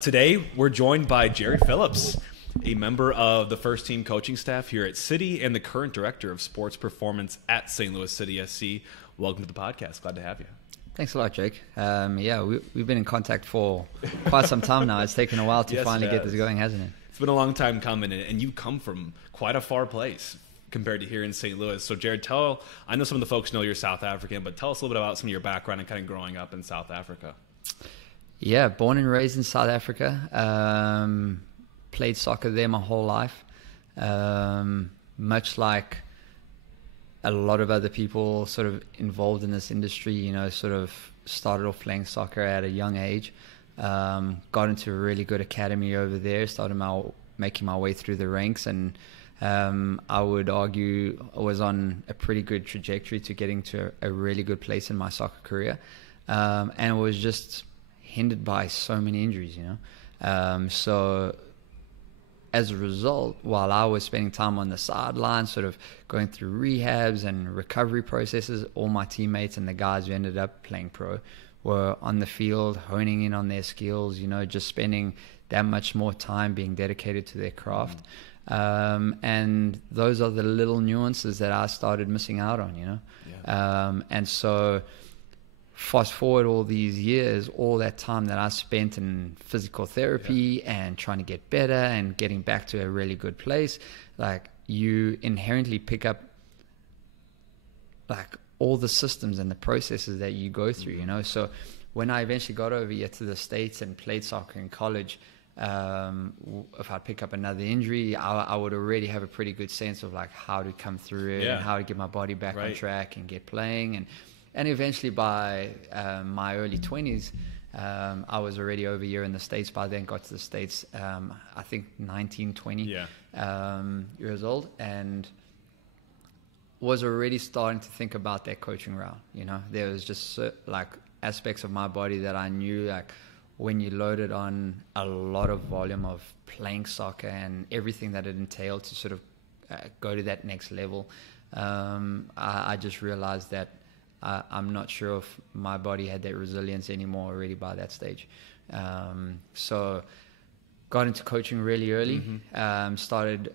Today, we're joined by Jarryd Phillips, a member of the first team coaching staff here at City and the current director of sports performance at St. Louis City SC. Welcome to the podcast. Glad to have you. Thanks a lot, Jake. We've been in contact for quite some time now. It's taken a while to finally get this going, hasn't it? It's been a long time coming, and you come from quite a far place compared to here in St. Louis. So, Jarryd, I know some of the folks know you're South African, but tell us a little bit about some of your background and kind of growing up in South Africa. Yeah, born and raised in South Africa. Played soccer there my whole life. Much like a lot of other people sort of involved in this industry, sort of started off playing soccer at a young age. Got into a really good academy over there, making my way through the ranks, and I would argue I was on a pretty good trajectory to getting to a really good place in my soccer career. And it was just hindered by so many injuries, So as a result, while I was spending time on the sideline, sort of going through rehabs and recovery processes, all my teammates and the guys who ended up playing pro were on the field, honing in on their skills, just spending that much more time being dedicated to their craft. And those are the little nuances that I started missing out on, And so fast forward all these years, all that time that I spent in physical therapy and trying to get better and getting back to a really good place, like you inherently pick up like all the systems and the processes that you go through, So when I eventually got over here to the States and played soccer in college, if I pick up another injury, I would already have a pretty good sense of like how to come through it and how to get my body back on track and get playing. And eventually by my early 20s, I was already over here in the States. By then got to the States, I think 19, 20 years old, and was already starting to think about that coaching route. There was just like aspects of my body that I knew, like when you loaded on a lot of volume of playing soccer and everything that it entailed to sort of go to that next level, I just realized that I'm not sure if my body had that resilience anymore already by that stage. So got into coaching really early, started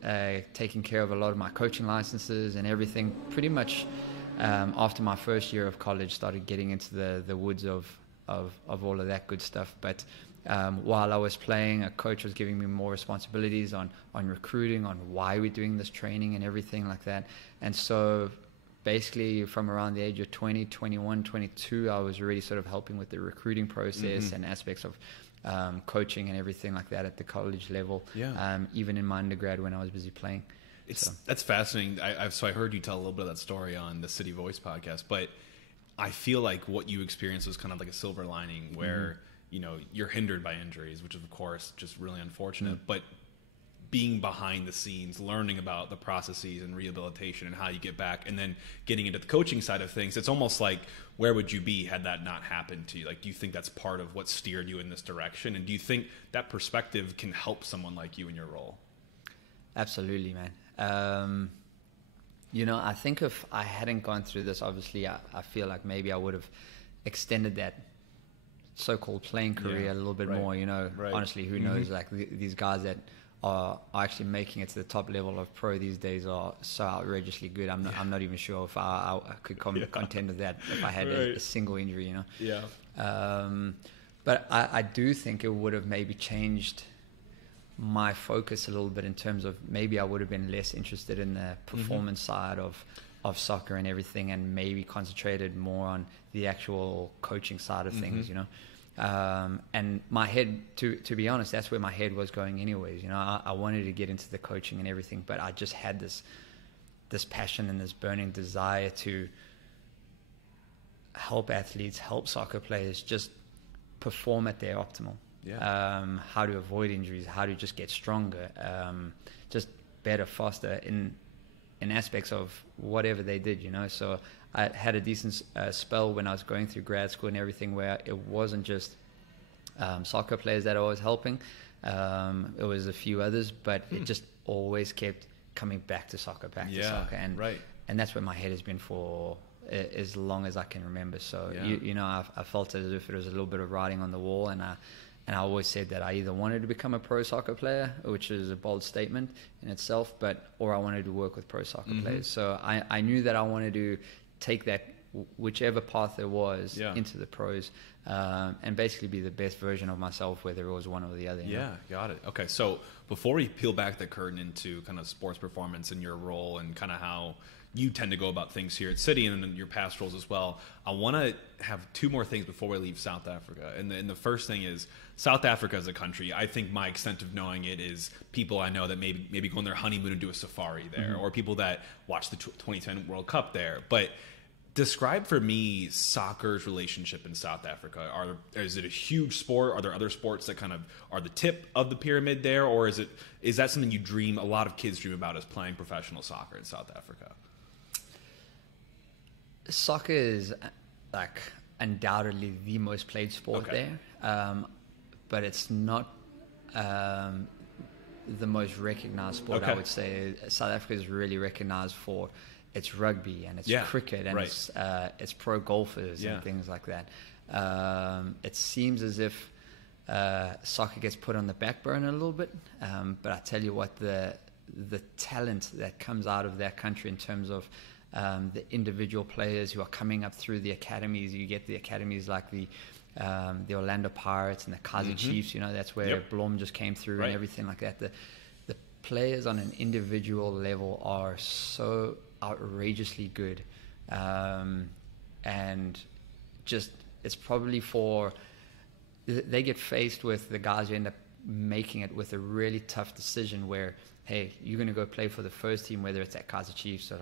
taking care of a lot of my coaching licenses and everything. Pretty much after my first year of college, started getting into the woods of all of that good stuff. But while I was playing, a coach was giving me more responsibilities on recruiting, on why we're doing this training and everything like that. And so basically from around the age of 20, 21, 22, I was already sort of helping with the recruiting process and aspects of coaching and everything like that at the college level, even in my undergrad when I was busy playing. That's fascinating. So I heard you tell a little bit of that story on the City Voice podcast, but I feel like what you experienced was kind of like a silver lining where, you're hindered by injuries, which is of course just really unfortunate, but being behind the scenes, learning about the processes and rehabilitation and how you get back, and then getting into the coaching side of things, it's almost like, where would you be had that not happened to you? Like, do you think that's part of what steered you in this direction? And do you think that perspective can help someone like you in your role? Absolutely, man. I think if I hadn't gone through this, obviously, I feel like maybe I would have extended that so-called playing career a little bit more, Honestly, who knows? Like, these guys that are actually making it to the top level of pro these days are so outrageously good. I'm not even sure if I could contend with that if I had a single injury, But I do think it would have maybe changed my focus a little bit in terms of maybe I would have been less interested in the performance side of soccer and everything, and maybe concentrated more on the actual coaching side of things, And my head, to be honest, that's where my head was going anyways. I wanted to get into the coaching and everything, but I just had this passion and this burning desire to help athletes, help soccer players just perform at their optimal. How to avoid injuries, how to just get stronger, just better, faster in aspects of whatever they did, So I had a decent spell when I was going through grad school and everything, where it wasn't just soccer players that I was helping. It was a few others, but it just always kept coming back to soccer, and that's where my head has been for as long as I can remember. So I felt as if it was a little bit of writing on the wall, and I always said that I either wanted to become a pro soccer player, which is a bold statement in itself, or I wanted to work with pro soccer players. So I knew that I wanted to take that, whichever path there was, into the pros, and basically be the best version of myself, whether it was one or the other. You know? Got it. Okay, so before we peel back the curtain into kind of sports performance and your role and kind of how you tend to go about things here at City and in your past roles as well, I want to have two more things before we leave South Africa. And the first thing is South Africa as a country. I think my extent of knowing it is people I know that maybe go on their honeymoon and do a safari there, or people that watch the 2010 World Cup there. But describe for me soccer's relationship in South Africa. Is it a huge sport? Are there other sports that kind of are the tip of the pyramid there, or is that something a lot of kids dream about, is playing professional soccer in South Africa? Soccer is like undoubtedly the most played sport there, but it's not the most recognized sport. I would say South Africa is really recognized for its rugby and its cricket and its pro golfers and things like that. It seems as if soccer gets put on the back burner a little bit, but I tell you what, the talent that comes out of that country in terms of the individual players who are coming up through the academies. You get the academies like the Orlando Pirates and the Kaizer Chiefs. You know, that's where Blom just came through and everything like that. The players on an individual level are so outrageously good, and just it's probably they get faced with the guys who end up making it with a really tough decision where, hey, you're going to go play for the first team, whether it's at Kaizer Chiefs or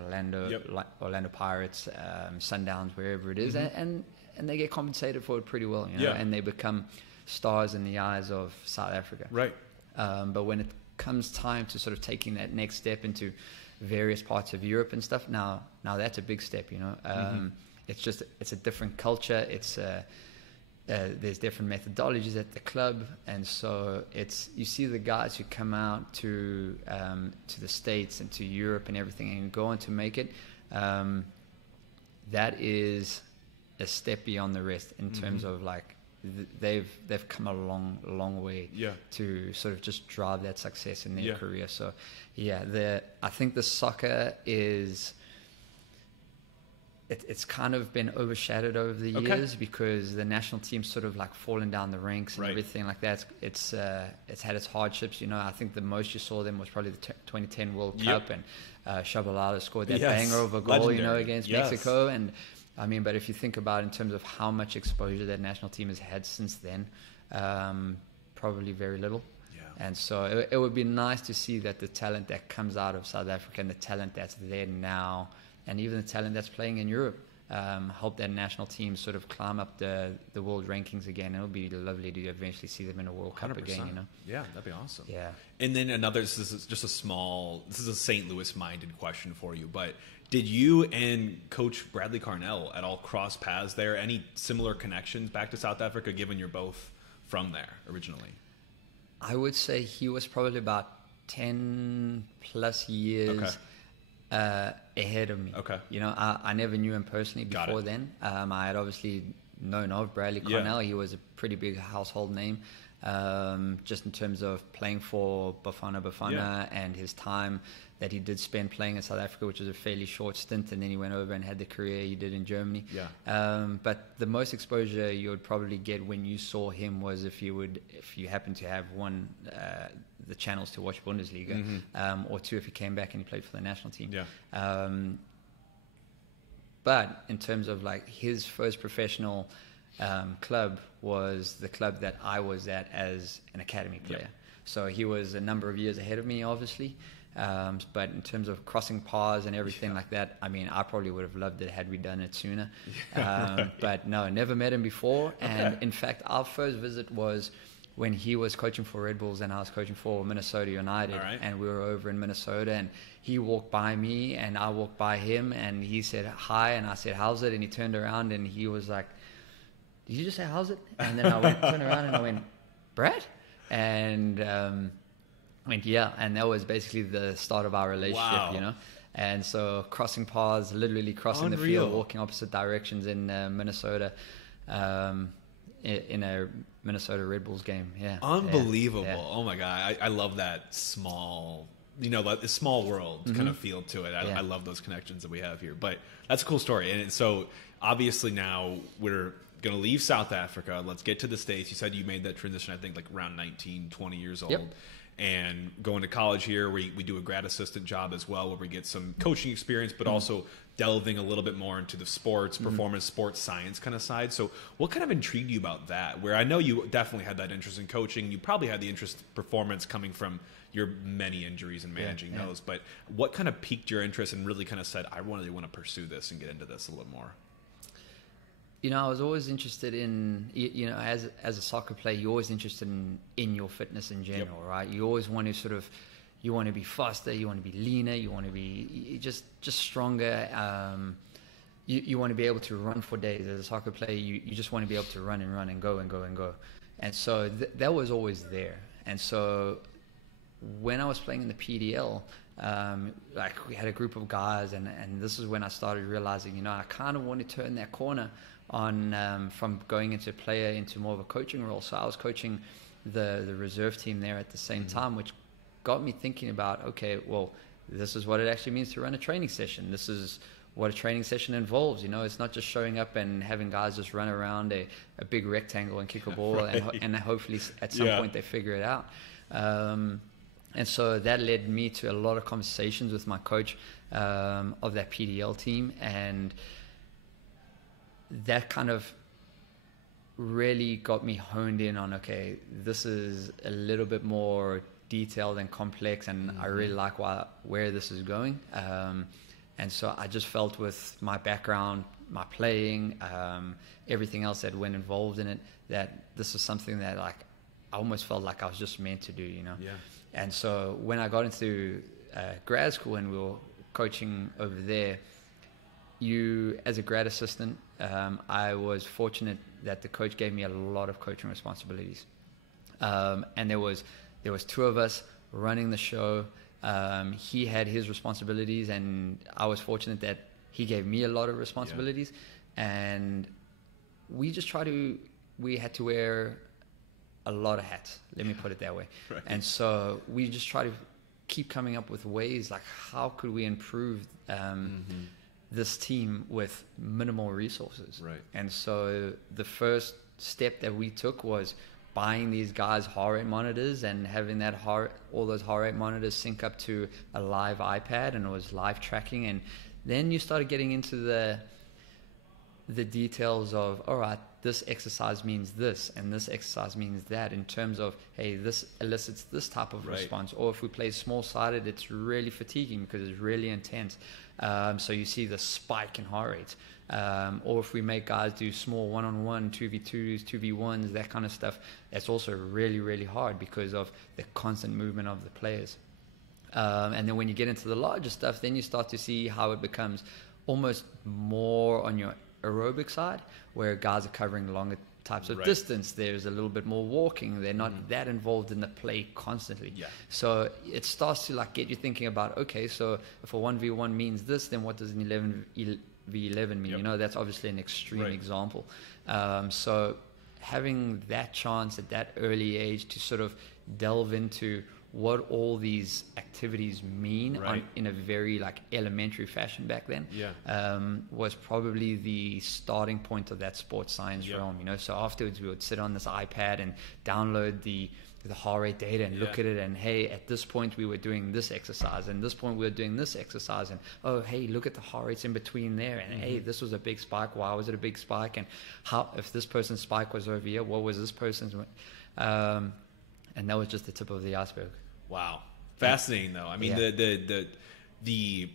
Orlando Pirates, Sundowns, wherever it is, and they get compensated for it pretty well, you know, and they become stars in the eyes of South Africa. Right. But when it comes time to sort of taking that next step into various parts of Europe and stuff, now that's a big step, you know. It's a different culture. There's different methodologies at the club, and so you see the guys who come out to the States and to Europe and everything and go on to make it. That is a step beyond the rest in terms of like they've come a long way to sort of just drive that success in their career. So I think the soccer is. It's kind of been overshadowed over the years because the national team's sort of like fallen down the ranks and everything like that. It's had its hardships, you know. I think the most you saw them was probably the 2010 World Cup, and Shabalala scored that banger of a goal, legendary, you know, against Mexico. And I mean, but if you think about in terms of how much exposure that national team has had since then, probably very little. And so it would be nice to see that the talent that comes out of South Africa and the talent that's there now, and even the talent that's playing in Europe, hope that national team sort of climb up the world rankings again. It would be lovely to eventually see them in a World Cup 100%. Again, you know? Yeah, that'd be awesome. Yeah. And then this is a St. Louis-minded question for you, but did you and Coach Bradley Carnell at all cross paths there? Any similar connections back to South Africa, given you're both from there originally? I would say he was probably about 10 plus years ahead of me. You know, I never knew him personally before then. I had obviously known of Bradley Carnell. He was a pretty big household name, just in terms of playing for Bafana and his time that he did spend playing in South Africa, which was a fairly short stint, and then he went over and had the career he did in Germany. But the most exposure you would probably get when you saw him was if you happened to have the channels to watch Bundesliga, or two if he came back and he played for the national team. But in terms of like his first professional club was the club that I was at as an academy player. So he was a number of years ahead of me, obviously. But in terms of crossing paths and everything like that, I mean, I probably would have loved it had we done it sooner. But no, never met him before. And in fact, our first visit was when he was coaching for Red Bulls and I was coaching for Minnesota United. And we were over in Minnesota, and he walked by me and I walked by him, and he said hi and I said, how's it? And he turned around and he was like, did you just say how's it? And then I turned around and I went, Brad? And went, yeah. And that was basically the start of our relationship, you know. And so crossing paths, literally crossing the field, walking opposite directions in Minnesota, in a Minnesota Red Bulls game. Yeah, unbelievable. Yeah. Oh my God, I love that small, like the small world kind of feel to it. I love those connections that we have here. But that's a cool story. And so obviously now we're going to leave South Africa. Let's get to the States. You said you made that transition, I think, like around 19, 20 years old. Yep. And going to college here, we do a grad assistant job as well, where we get some coaching experience, but also delving a little bit more into the sports, performance, sports science kind of side. So what kind of intrigued you about that? Where I know you definitely had that interest in coaching. You probably had the interest in performance coming from your many injuries and managing those. But what kind of piqued your interest and really kind of said, I really want to pursue this and get into this a little more? I was always interested in, as a soccer player, you're always interested in your fitness in general, right? You always want to you want to be faster, you want to be leaner, you want to be just stronger. You want to be able to run for days. As a soccer player, you just want to be able to run and run and go and go and go. And so that was always there. And so when I was playing in the PDL, like we had a group of guys, and this is when I started realizing, I kind of want to turn that corner on from going into player into more of a coaching role. So I was coaching the reserve team there at the same time, which got me thinking about, okay, well, this is what it actually means to run a training session. This is what a training session involves. It's not just showing up and having guys just run around a big rectangle and kick a ball, and hopefully at some point they figure it out. And so that led me to a lot of conversations with my coach of that PDL team, and that kind of really got me honed in on, okay, this is a little bit more detailed and complex, and I really like where this is going. And so I just felt with my background, my playing, everything else that went involved in it, that this is something that I almost felt like I was just meant to do, Yeah. And so when I got into grad school and we were coaching over there, as a grad assistant, I was fortunate that the coach gave me a lot of coaching responsibilities. And there was two of us running the show. He had his responsibilities, and I was fortunate that he gave me a lot of responsibilities. And we had to wear a lot of hats, let me put it that way. Right. And so we just try to keep coming up with ways, like how could we improve this team with minimal resources. Right. And so the first step that we took was buying these guys heart rate monitors and having all those heart rate monitors sync up to a live iPad, and it was live tracking. And then you started getting into the details of, all right, this exercise means this and this exercise means that, in terms of, hey, this elicits this type of response. Or if we play small-sided, it's really fatiguing because it's really intense. So you see the spike in heart rate. Or if we make guys do small one-on-one, 2v2s, 2v1s, that kind of stuff, that's also really, really hard because of the constant movement of the players. And then when you get into the larger stuff, then you start to see how it becomes almost more on your aerobic side, where guys are covering longer types of distance. There's a little bit more walking. They're not that involved in the play constantly. Yeah. So it starts to get you thinking about, okay, so if a 1v1 means this, then what does an 11v11 mean? Yep. That's obviously an extreme example. So having that chance at that early age to sort of delve into what all these activities mean in a very elementary fashion back then was probably the starting point of that sports science realm. So afterwards we would sit on this iPad and download the heart rate data and look at it, and hey, at this point we were doing this exercise, and this point we were doing this exercise, and oh, hey, look at the heart rates in between there, and hey, this was a big spike, why was it a big spike, and how, if this person's spike was over here, what was this person's, and that was just the tip of the iceberg. Wow. Fascinating though. I mean, the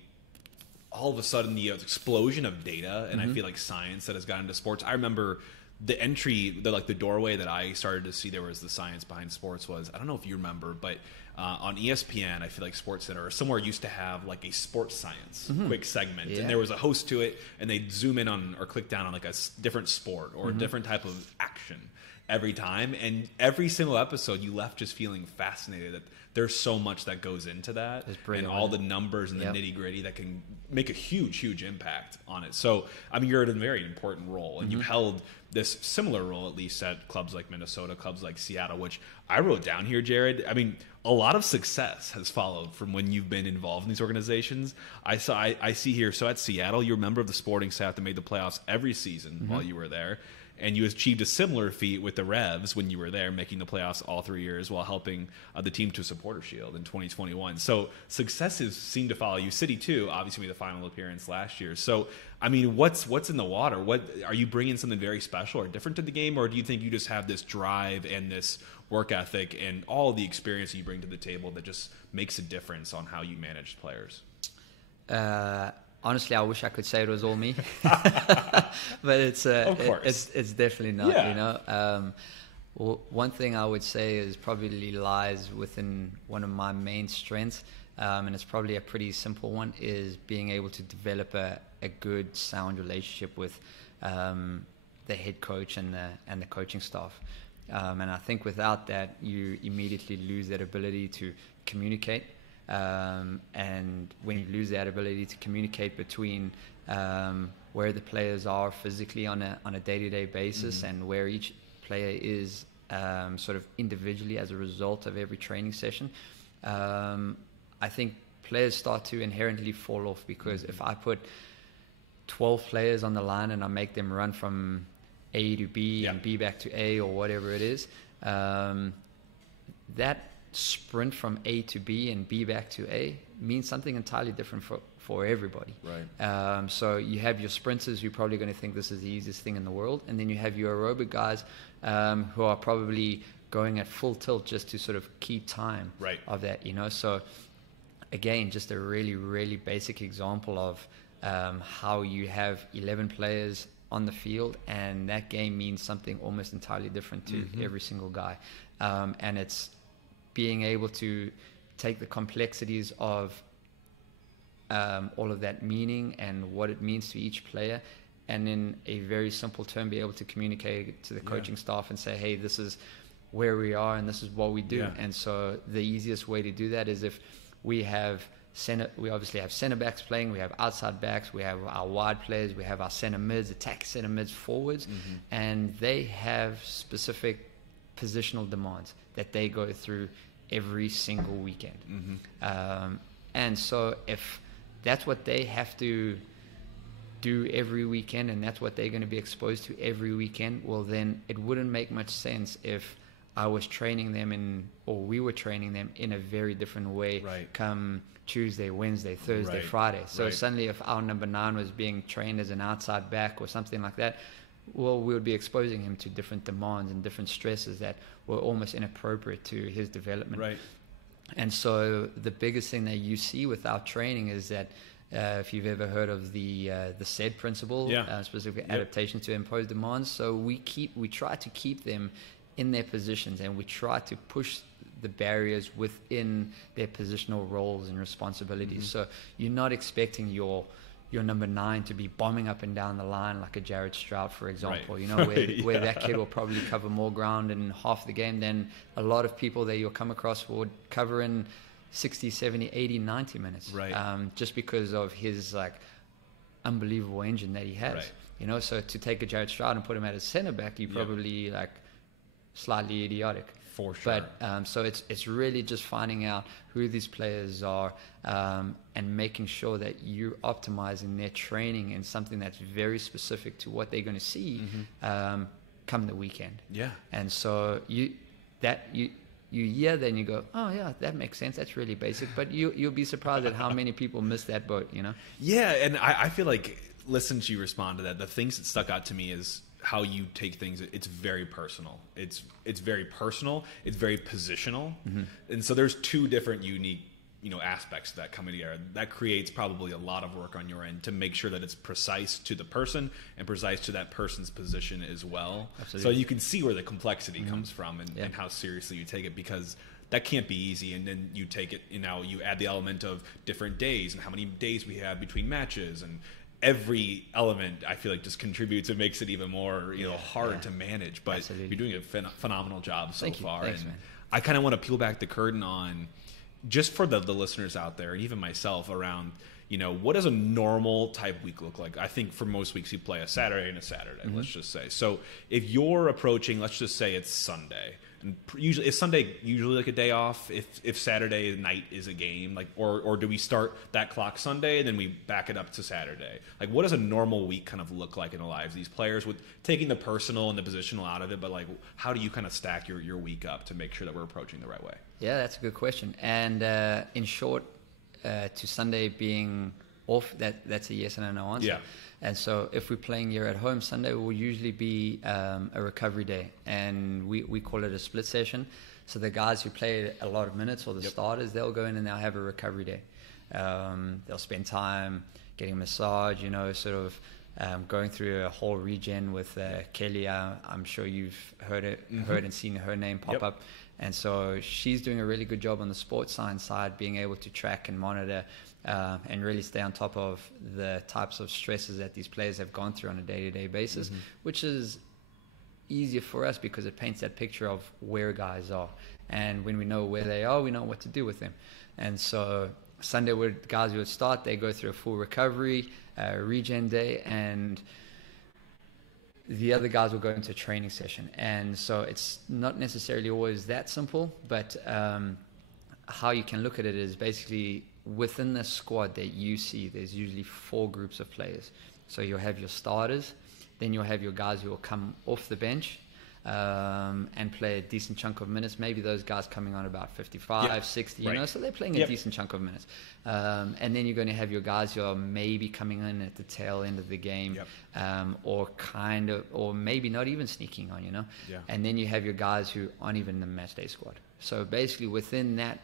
all of a sudden the explosion of data, and I feel like science that has gotten into sports. I remember the entry, the doorway that I started to see there was the science behind sports was, I don't know if you remember, but on ESPN, I feel like SportsCenter or somewhere used to have a sports science quick segment, and there was a host to it, and they'd zoom in on or click down on a different sport or a different type of action. every time, and every single episode you left just feeling fascinated that there's so much that goes into that, and all the numbers and the nitty-gritty that can make a huge impact on it. So I mean, you're in a very important role, and you held this similar role at least at clubs like Minnesota, clubs like Seattle, which I wrote down here, Jarryd. I mean, a lot of success has followed from when you've been involved in these organizations. I see here, so at Seattle, you're a member of the sporting staff that made the playoffs every season while you were there. And you achieved a similar feat with the Revs when you were there, making the playoffs all 3 years while helping the team to a Supporter Shield in 2021. So successes seem to follow you. City, too, obviously made the final appearance last year. So, I mean, what's in the water? What are you bringing something very special or different to the game, or do you think you just have this drive and this work ethic and all the experience you bring to the table that just makes a difference on how you manage players? Honestly, I wish I could say it was all me, but it's definitely not. Yeah. You know, one thing I would say is probably lies within one of my main strengths, and it's probably a pretty simple one, is being able to develop a good, sound relationship with the head coach and the coaching staff. And I think without that, you immediately lose that ability to communicate. And when you lose that ability to communicate between where the players are physically on a day-to-day basis and where each player is sort of individually as a result of every training session, I think players start to inherently fall off, because if I put 12 players on the line and I make them run from A to B and B back to A or whatever it is, that sprint from A to B and B back to A means something entirely different for everybody. Right. So you have your sprinters who are probably going to think this is the easiest thing in the world, and then you have your aerobic guys who are probably going at full tilt just to sort of keep time of that, you know. So again, just a really basic example of how you have 11 players on the field, and that game means something almost entirely different to every single guy, and it's being able to take the complexities of all of that meaning and what it means to each player, and in a very simple term be able to communicate it to the coaching staff and say, hey, this is where we are and this is what we do. And so the easiest way to do that is if we obviously have center backs playing, we have outside backs, we have our wide players, we have our center mids, attack center mids, forwards, and they have specific positional demands that they go through every single weekend. And so if that's what they have to do every weekend and that's what they're going to be exposed to every weekend, well, then it wouldn't make much sense if I was training them or we were training them in a very different way come Tuesday, Wednesday, Thursday, Friday. So suddenly if our number 9 was being trained as an outside back or something like that, well, we would be exposing him to different demands and different stresses that were almost inappropriate to his development. And so the biggest thing that you see with our training is that if you've ever heard of the SAID principle, specifically adaptation to imposed demands, so we try to keep them in their positions, and we try to push the barriers within their positional roles and responsibilities. So you're not expecting your number 9 to be bombing up and down the line like a Jarryd Stroud, for example, you know, where that kid will probably cover more ground in half the game than a lot of people that you'll come across would cover in 60, 70, 80, 90 minutes. Just because of his like unbelievable engine that he has. You know, so to take a Jarryd Stroud and put him at a center back, you probably like slightly idiotic. For sure. But so it's really just finding out who these players are and making sure that you're optimizing their training in something that's very specific to what they're going to see come the weekend. And so you hear that and you go, oh yeah, that makes sense. That's really basic. But you'll be surprised at how many people miss that boat, you know? Yeah, and I feel like listening to you respond to that, the things that stuck out to me is how you take things. It's very personal. It's very personal. It's very positional. And so there's two different unique, aspects that come together. That creates probably a lot of work on your end to make sure that it's precise to the person and precise to that person's position as well. Absolutely. So you can see where the complexity comes from and how seriously you take it, because that can't be easy. And then you take it, you add the element of different days and how many days we have between matches, and every element I feel like just contributes and makes it even more hard to manage. But Absolutely. you're doing a phenomenal job so far. Thanks, and man. I kind of want to peel back the curtain on, just for the listeners out there and even myself, around what does a normal type week look like? I think for most weeks you play a Saturday and a Saturday, let's just say. So if you're approaching, let's just say it's Sunday, and usually is Sunday usually like a day off if Saturday night is a game, like, or do we start that clock Sunday and then we back it up to Saturday? Like, what does a normal week kind of look like in the lives of these players, with taking the personal and the positional out of it, but like how do you kind of stack your week up to make sure that we're approaching the right way? Yeah, that's a good question. And in short, to Sunday being off, that's a yes and a no answer. Yeah. And so if we're playing here at home, Sunday will usually be a recovery day, and we call it a split session. So the guys who play a lot of minutes, or the starters, they'll go in and they'll have a recovery day. They'll spend time getting a massage, sort of going through a whole regen with Kelly. I'm sure you've heard and seen her name pop up. And so she's doing a really good job on the sports science side, being able to track and monitor and really stay on top of the types of stresses that these players have gone through on a day-to-day basis, which is easier for us because it paints that picture of where guys are. And when we know where they are, we know what to do with them. And so Sunday, guys would start, they go through a full recovery, regen day, and the other guys will go into a training session. And so it's not necessarily always that simple, but how you can look at it is basically within the squad that you see, there's usually 4 groups of players. So you'll have your starters, then you'll have your guys who will come off the bench and play a decent chunk of minutes. Maybe those guys coming on about 55, 60, so they're playing a decent chunk of minutes. And then you're going to have your guys who are maybe coming in at the tail end of the game, or maybe not even sneaking on, And then you have your guys who aren't even in the match day squad. So basically within that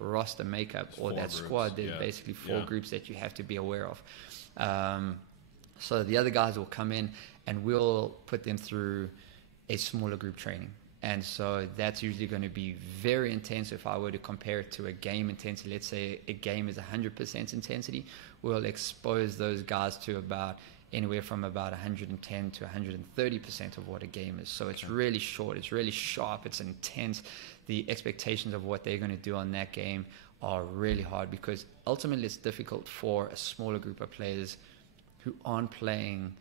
roster makeup or that squad, there's basically 4 groups that you have to be aware of. So the other guys will come in and we'll put them through a smaller group training. And so that's usually going to be very intense. If I were to compare it to a game intensity, let's say a game is 100% intensity, we'll expose those guys to anywhere from about 110 to 130% of what a game is. So it's really short, it's really sharp, it's intense. The expectations of what they're going to do on that game are really hard, because ultimately it's difficult for a smaller group of players who aren't playing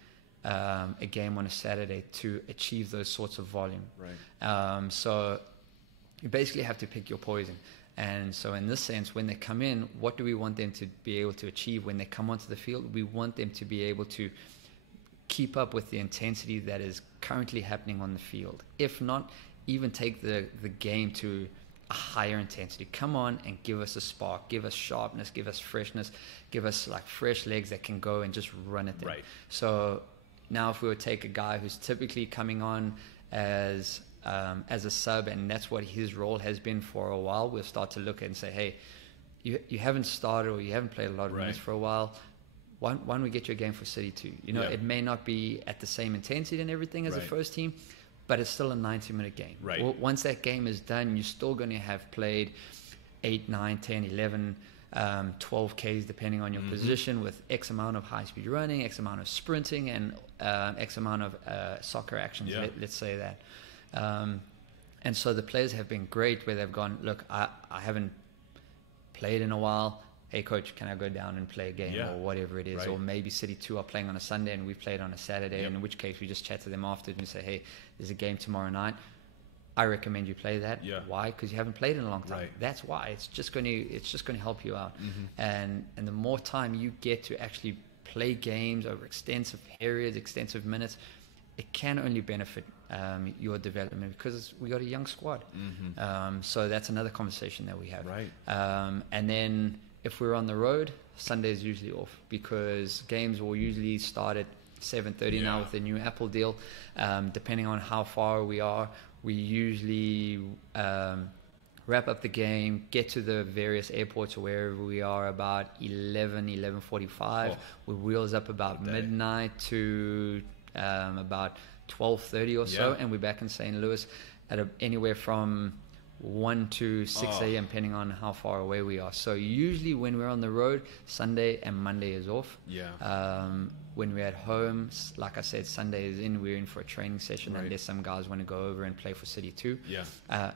a game on a Saturday to achieve those sorts of volume. Right. So you basically have to pick your poison. And so in this sense, when they come in, what do we want them to be able to achieve when they come onto the field? We want them to be able to keep up with the intensity that is currently happening on the field. If not, even take the game to a higher intensity. Come on and give us a spark, give us sharpness, give us freshness, give us like fresh legs that can go and just run at them. Right. So now if we would take a guy who's typically coming on as a sub, and that's what his role has been for a while, we'll start to look at and say, hey, you haven't started or you haven't played a lot of minutes for a while. Why don't we get you a game for City 2? It may not be at the same intensity and everything as the first team, but it's still a 90-minute game. Right. Well, once that game is done, you're still going to have played 8, 9, 10, 11, 12 Ks depending on your position, with X amount of high-speed running, X amount of sprinting, and X amount of soccer actions, let's say that. And so the players have been great, where they've gone, look, I haven't played in a while. Hey, coach, can I go down and play a game or whatever it is? Right. Or maybe City 2 are playing on a Sunday and we played on a Saturday, in which case we just chat to them after and say, hey, there's a game tomorrow night. I recommend you play that. Yeah. Why? Because you haven't played in a long time. Right. That's why. It's just going to help you out. And the more time you get to actually play games over extensive periods, extensive minutes, it can only benefit your development, because we got a young squad. So that's another conversation that we have. Right. And then if we're on the road, Sunday is usually off, because games will usually start at 7:30 now with the new Apple deal. Depending on how far we are, we usually wrap up the game, get to the various airports or wherever we are about 11:45. We wheels up about midnight to about 12:30 or so, and we're back in St. Louis at anywhere from 1 to 6 a.m. depending on how far away we are. So usually when we're on the road, Sunday and Monday is off. When we're at home, like I said, Sunday is in. We're in for a training session unless some guys want to go over and play for City 2.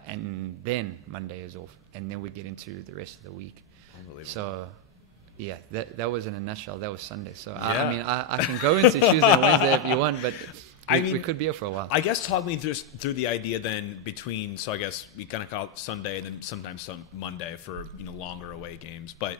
And then Monday is off, and then we get into the rest of the week. Unbelievable. So yeah, that was in a nutshell. That was Sunday. So I mean, I can go into Tuesday and Wednesday if you want, but we could be here for a while. I guess talk me through the idea then between, so I guess we kind of call it Sunday and then sometimes some Monday for, longer away games, but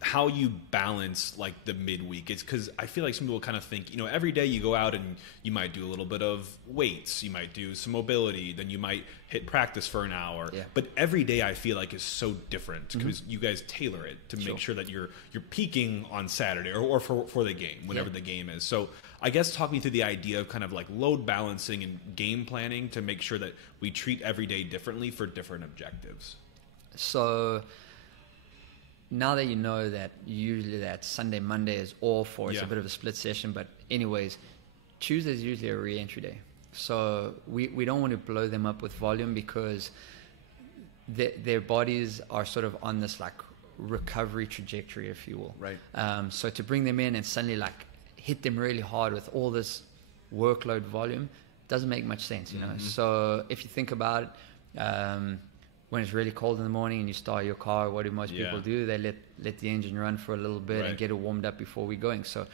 how you balance like the midweek. It's because I feel like some people kind of think, every day you go out and you might do a little bit of weights, you might do some mobility, then you might hit practice for an hour. But every day I feel like is so different because you guys tailor it to make sure that you're peaking on Saturday or for the game, whenever the game is. So I guess talk me through the idea of kind of like load balancing and game planning to make sure that we treat every day differently for different objectives. So now that you know that usually that Sunday, Monday is off, or it's a bit of a split session, but anyways, Tuesday is usually a re-entry day. So we don't want to blow them up with volume because their bodies are sort of on this like recovery trajectory, if you will. So to bring them in and suddenly like hit them really hard with all this workload volume doesn't make much sense, So if you think about it, when it's really cold in the morning and you start your car, what do most people do? They let the engine run for a little bit and get it warmed up before we're going. So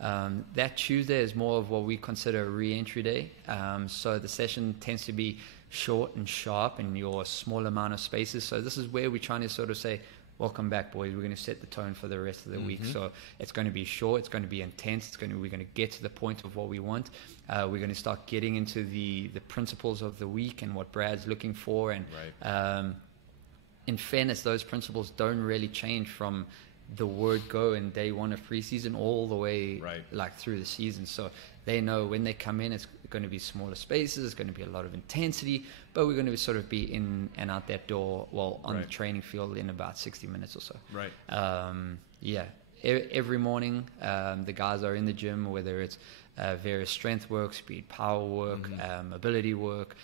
that Tuesday is more of what we consider a re-entry day. So the session tends to be short and sharp in your small amount of spaces. So this is where we're trying to sort of say, welcome back, boys. We're going to set the tone for the rest of the week. So it's going to be short. It's going to be intense. We're going to get to the point of what we want. We're going to start getting into the principles of the week and what Brad's looking for. And in fairness, those principles don't really change from the word go in day one of preseason all the way like through the season. So they know when they come in, it's going to be smaller spaces, it's going to be a lot of intensity, but we're going to sort of be in and out that door, on the training field in about 60 minutes or so. Every morning the guys are in the gym, whether it's various strength work, speed, power work, mobility work,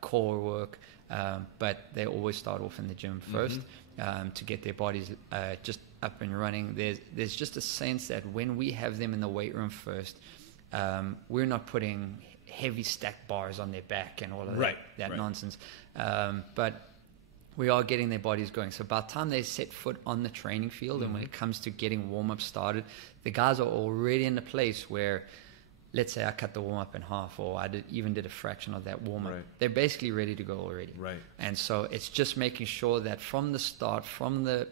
core work, but they always start off in the gym first to get their bodies just up and running. There's just a sense that when we have them in the weight room first, we're not putting heavy stacked bars on their back and all of that nonsense, but we are getting their bodies going. So by the time they set foot on the training field and when it comes to getting warm-up started, the guys are already in a place where, let's say I cut the warm-up in half, or I even did a fraction of that warm-up. They're basically ready to go already. And so it's just making sure that from the start, from the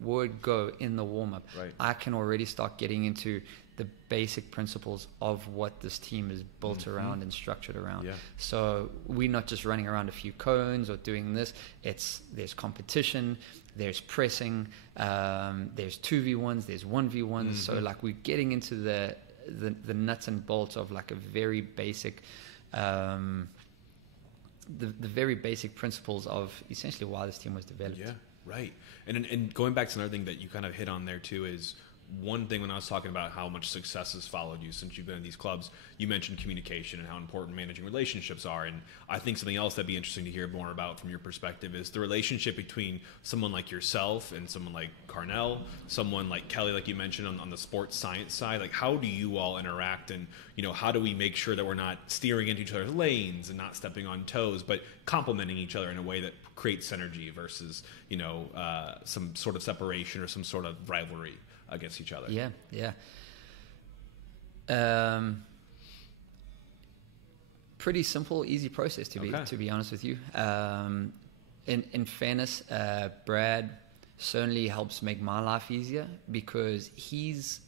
word go in the warm-up, I can already start getting into the basic principles of what this team is built around and structured around. So we're not just running around a few cones or doing this. There's competition, there's pressing, there's 2v1s, there's 1v1s. So like we're getting into the nuts and bolts of like a very basic the very basic principles of essentially why this team was developed. And going back to another thing that you kind of hit on there too is one thing when I was talking about how much success has followed you since you've been in these clubs, you mentioned communication and how important managing relationships are. And I think something else that'd be interesting to hear more about from your perspective is the relationship between someone like yourself and someone like Carnell, someone like Kelly, like you mentioned on the sports science side. Like, how do you all interact, and how do we make sure that we're not steering into each other's lanes and not stepping on toes, but complementing each other in a way that creates synergy versus some sort of separation or some sort of rivalry against each other? Pretty simple, easy process to be honest with you. In fairness, Brad certainly helps make my life easier because he's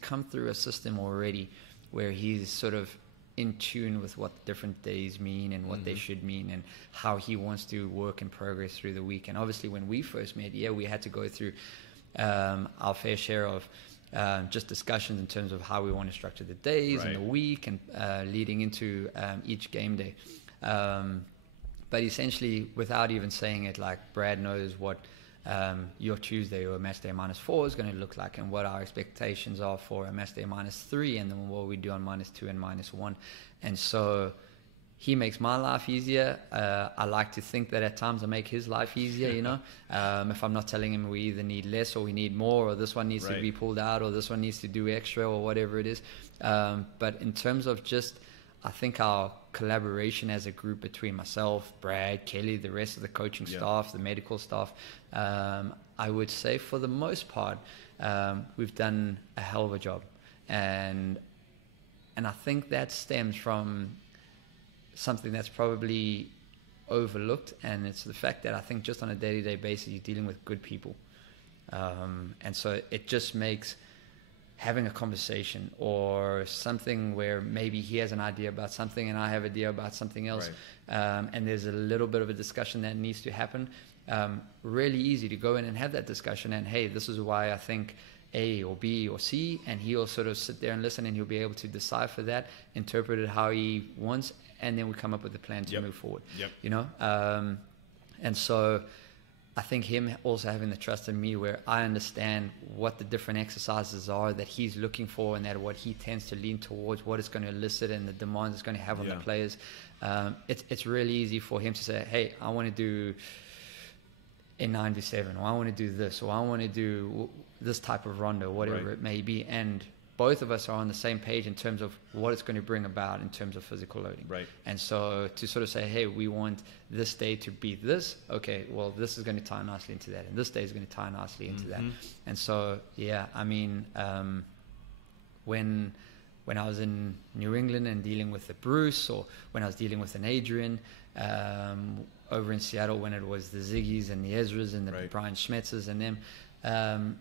come through a system already where he's sort of in tune with what different days mean and what they should mean and how he wants to work and progress through the week. And obviously when we first met, we had to go through our fair share of just discussions in terms of how we want to structure the days and the week and leading into each game day. But essentially, without even saying it, like Brad knows what your Tuesday or match day -4 is going to look like and what our expectations are for a match day -3 and then what we do on -2 and -1. And so he makes my life easier. I like to think that at times I make his life easier, you know. If I'm not telling him we either need less or we need more, or this one needs to be pulled out, or this one needs to do extra, or whatever it is. But in terms of just, I think our collaboration as a group between myself, Brad, Kelly, the rest of the coaching staff, the medical staff, I would say for the most part, we've done a hell of a job. And I think that stems from something that's probably overlooked, and it's the fact that I think just on a day-to-day basis you're dealing with good people, and so it just makes having a conversation or something where maybe he has an idea about something and I have an idea about something else, and there's a little bit of a discussion that needs to happen, really easy to go in and have that discussion, and hey, this is why I think A or B or C, and he'll sort of sit there and listen, and he'll be able to decipher that, interpret it how he wants, and then we come up with a plan to move forward. You know, and so I think him also having the trust in me, where I understand what the different exercises are that he's looking for, and that what he tends to lean towards, what it's going to elicit, and the demands it's going to have on the players. It's really easy for him to say, hey, I want to do a 9v7, or I want to do this, or I want to do this type of rondo, whatever it may be, and both of us are on the same page in terms of what it's going to bring about in terms of physical loading. And so to sort of say, hey, we want this day to be this, okay, well, this is going to tie nicely into that, and this day is going to tie nicely into that. And so, yeah, I mean, when I was in New England and dealing with a Bruce, or when I was dealing with an Adrian, over in Seattle when it was the Ziggies and the Ezras and the Brian Schmetzes and them,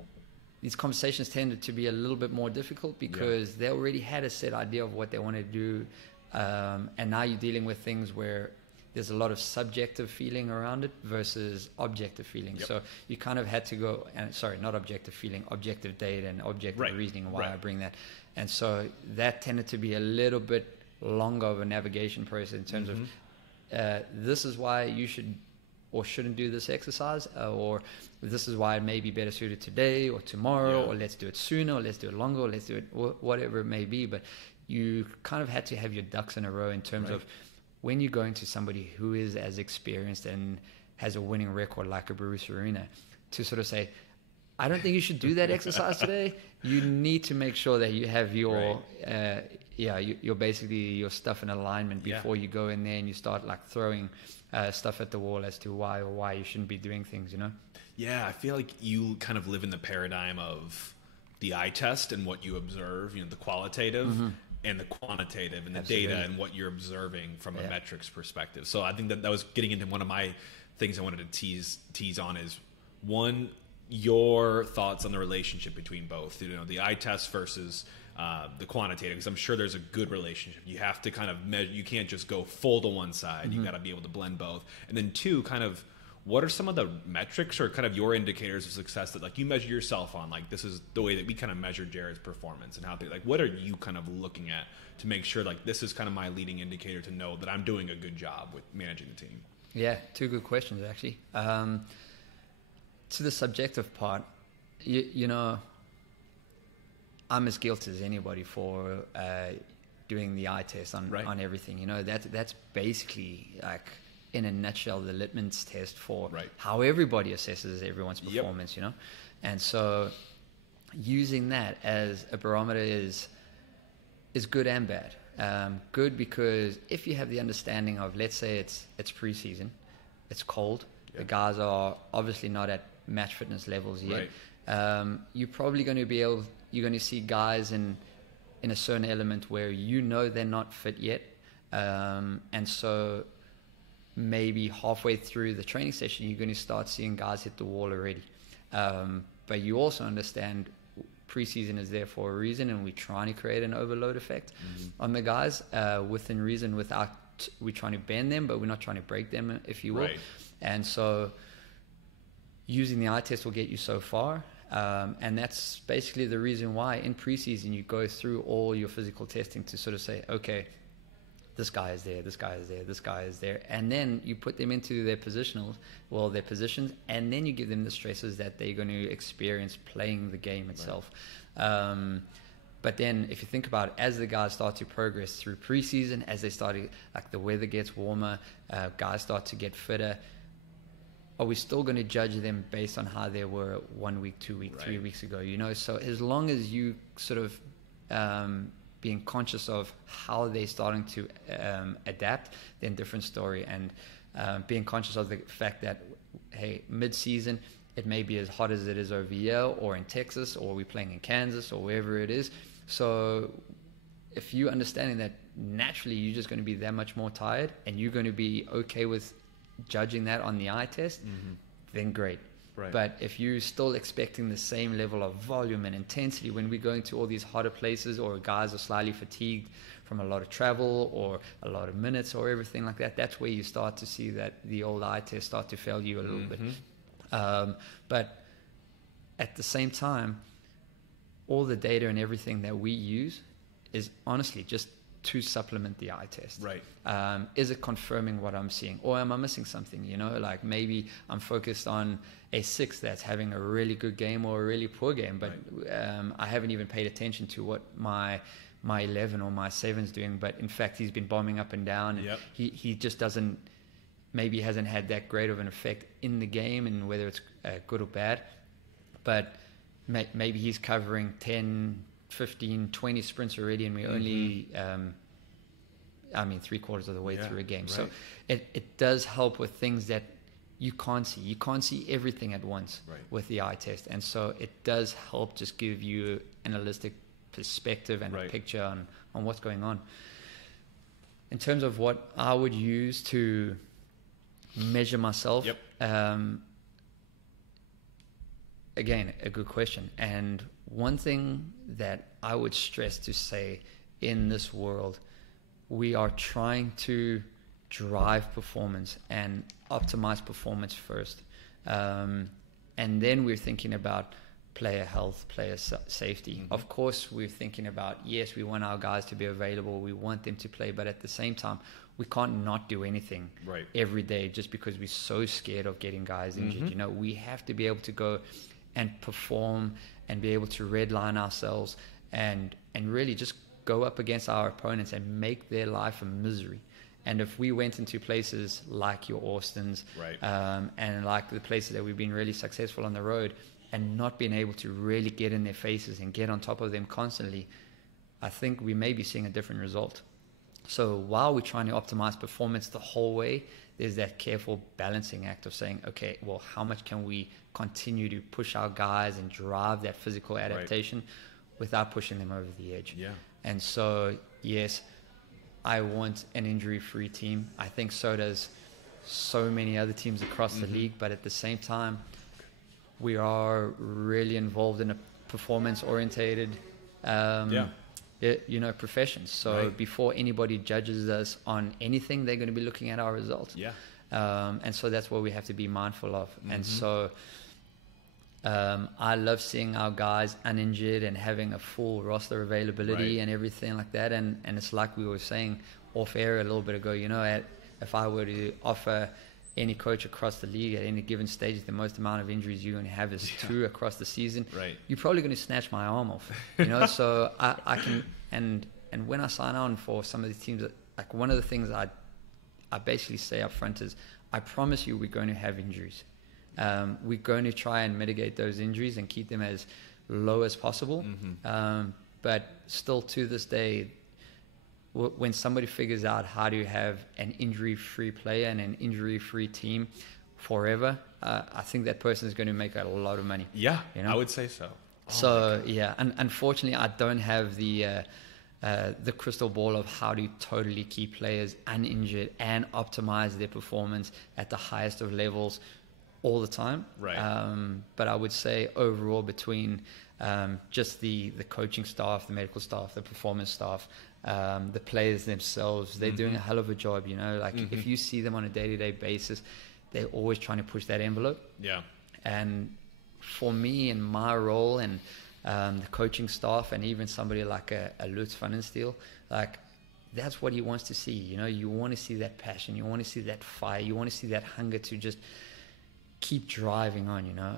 these conversations tended to be a little bit more difficult because they already had a set idea of what they wanted to do, and now you're dealing with things where there's a lot of subjective feeling around it versus objective feeling. So you kind of had to go, and sorry, not objective feeling, objective data and objective reasoning, why I bring that. And so that tended to be a little bit longer of a navigation process in terms of this is why you should or shouldn't do this exercise, or this is why it may be better suited today or tomorrow, or let's do it sooner, or let's do it longer, or let's do it whatever it may be. But you kind of had to have your ducks in a row in terms of when you're going to somebody who is as experienced and has a winning record like a Bruce Arena, to sort of say, I don't think you should do that exercise today. You need to make sure that you have your you're basically your stuff in alignment before you go in there and you start like throwing stuff at the wall as to why you shouldn't be doing things, you know? Yeah, I feel like you kind of live in the paradigm of the eye test and what you observe, you know, the qualitative and the quantitative and the data and what you're observing from a metrics perspective. So I think that was getting into one of my things I wanted to tease on is, one, your thoughts on the relationship between both, you know, the eye test versus the quantitative, because I'm sure there's a good relationship. You have to kind of measure, you can't just go full to one side. You got to be able to blend both. And then two, kind of what are some of the metrics or kind of your indicators of success that like you measure yourself on? Like this is the way that we kind of measure Jarryd's performance, and how they, like, what are you kind of looking at to make sure like this is kind of my leading indicator to know that I'm doing a good job with managing the team? Yeah, two good questions actually. To the subjective part, you know, I'm as guilty as anybody for doing the eye test on everything. You know, that's basically like in a nutshell the litmus test for how everybody assesses everyone's performance. You know, and so using that as a barometer is good and bad. Good because if you have the understanding of, let's say it's preseason, it's cold, the guys are obviously not at match fitness levels yet. You're probably going to you're going to see guys in a certain element where you know they're not fit yet, and so maybe halfway through the training session you're going to start seeing guys hit the wall already, but you also understand preseason is there for a reason, and we're trying to create an overload effect on the guys within reason, without we're trying to bend them, but we're not trying to break them, if you will. And so using the eye test will get you so far. And that's basically the reason why in preseason you go through all your physical testing to sort of say, okay, this guy is there, this guy is there, this guy is there. And then you put them into their positions, and then you give them the stresses that they're going to experience playing the game itself. But then if you think about it, as the guys start to progress through preseason, as they start to, like the weather gets warmer, guys start to get fitter, are we still going to judge them based on how they were 1 week, 2 weeks, 3 weeks ago? You know, so as long as you sort of being conscious of how they're starting to adapt, then different story. And being conscious of the fact that, hey, mid-season, it may be as hot as it is over here or in Texas, or we're playing in Kansas or wherever it is. So if you're understanding that naturally you're just going to be that much more tired, and you're going to be okay with judging that on the eye test, then great. Right. But if you're still expecting the same level of volume and intensity when we're going to all these hotter places, or guys are slightly fatigued from a lot of travel or a lot of minutes or everything like that, that's where you start to see that the old eye test start to fail you a little bit. But at the same time, all the data and everything that we use is honestly just to supplement the eye test. Right. Is it confirming what I'm seeing, or am I missing something? You know, like maybe I'm focused on a 6 that's having a really good game or a really poor game, but I haven't even paid attention to what my 11 or my 7's doing. But in fact, he's been bombing up and down, and he just doesn't, maybe hasn't had that great of an effect in the game, and whether it's good or bad. But maybe he's covering 10, 15, 20 sprints already, and we're only, 3/4 of the way through a game. Right. So it does help with things that you can't see. You can't see everything at once with the eye test. And so it does help just give you an holistic perspective and a picture on what's going on. In terms of what I would use to measure myself, again, a good question. And one thing that I would stress to say, in this world, we are trying to drive performance and optimize performance first. And then we're thinking about player health, player safety. Of course, we're thinking about, yes, we want our guys to be available. We want them to play. But at the same time, we can't not do anything every day just because we're so scared of getting guys injured. You know, we have to be able to go and perform and be able to redline ourselves and really just go up against our opponents and make their life a misery. And if we went into places like your Austins, and like the places that we've been really successful on the road, and not being able to really get in their faces and get on top of them constantly, I think we may be seeing a different result. So while we're trying to optimize performance the whole way, there's that careful balancing act of saying, okay, well, how much can we continue to push our guys and drive that physical adaptation without pushing them over the edge? And so, yes, I want an injury-free team. I think so does so many other teams across the league. But at the same time, we are really involved in a performance-orientated professions. So before anybody judges us on anything, they're going to be looking at our results. And so that's what we have to be mindful of. And so I love seeing our guys uninjured and having a full roster availability and everything like that. And it's like we were saying off air a little bit ago, you know, if I were to offer any coach across the league at any given stage, the most amount of injuries you're going to have is 2 across the season. You're probably going to snatch my arm off, you know. So I can, and when I sign on for some of these teams, like one of the things I basically say up front is, I promise you we're going to have injuries. We're going to try and mitigate those injuries and keep them as low as possible. But still to this day, when somebody figures out how to have an injury-free player and an injury-free team forever, I think that person is going to make a lot of money. You know? I would say so. And unfortunately, I don't have the crystal ball of how to totally keep players uninjured and optimize their performance at the highest of levels all the time. But I would say overall, between just the coaching staff, the medical staff, the performance staff, the players themselves, they're doing a hell of a job. You know, like if you see them on a day-to-day basis, they're always trying to push that envelope. And for me, in my role and the coaching staff, and even somebody like a Lutz van den Steel, like that's what he wants to see. You know, you want to see that passion, you want to see that fire, you want to see that hunger to just keep driving on, you know,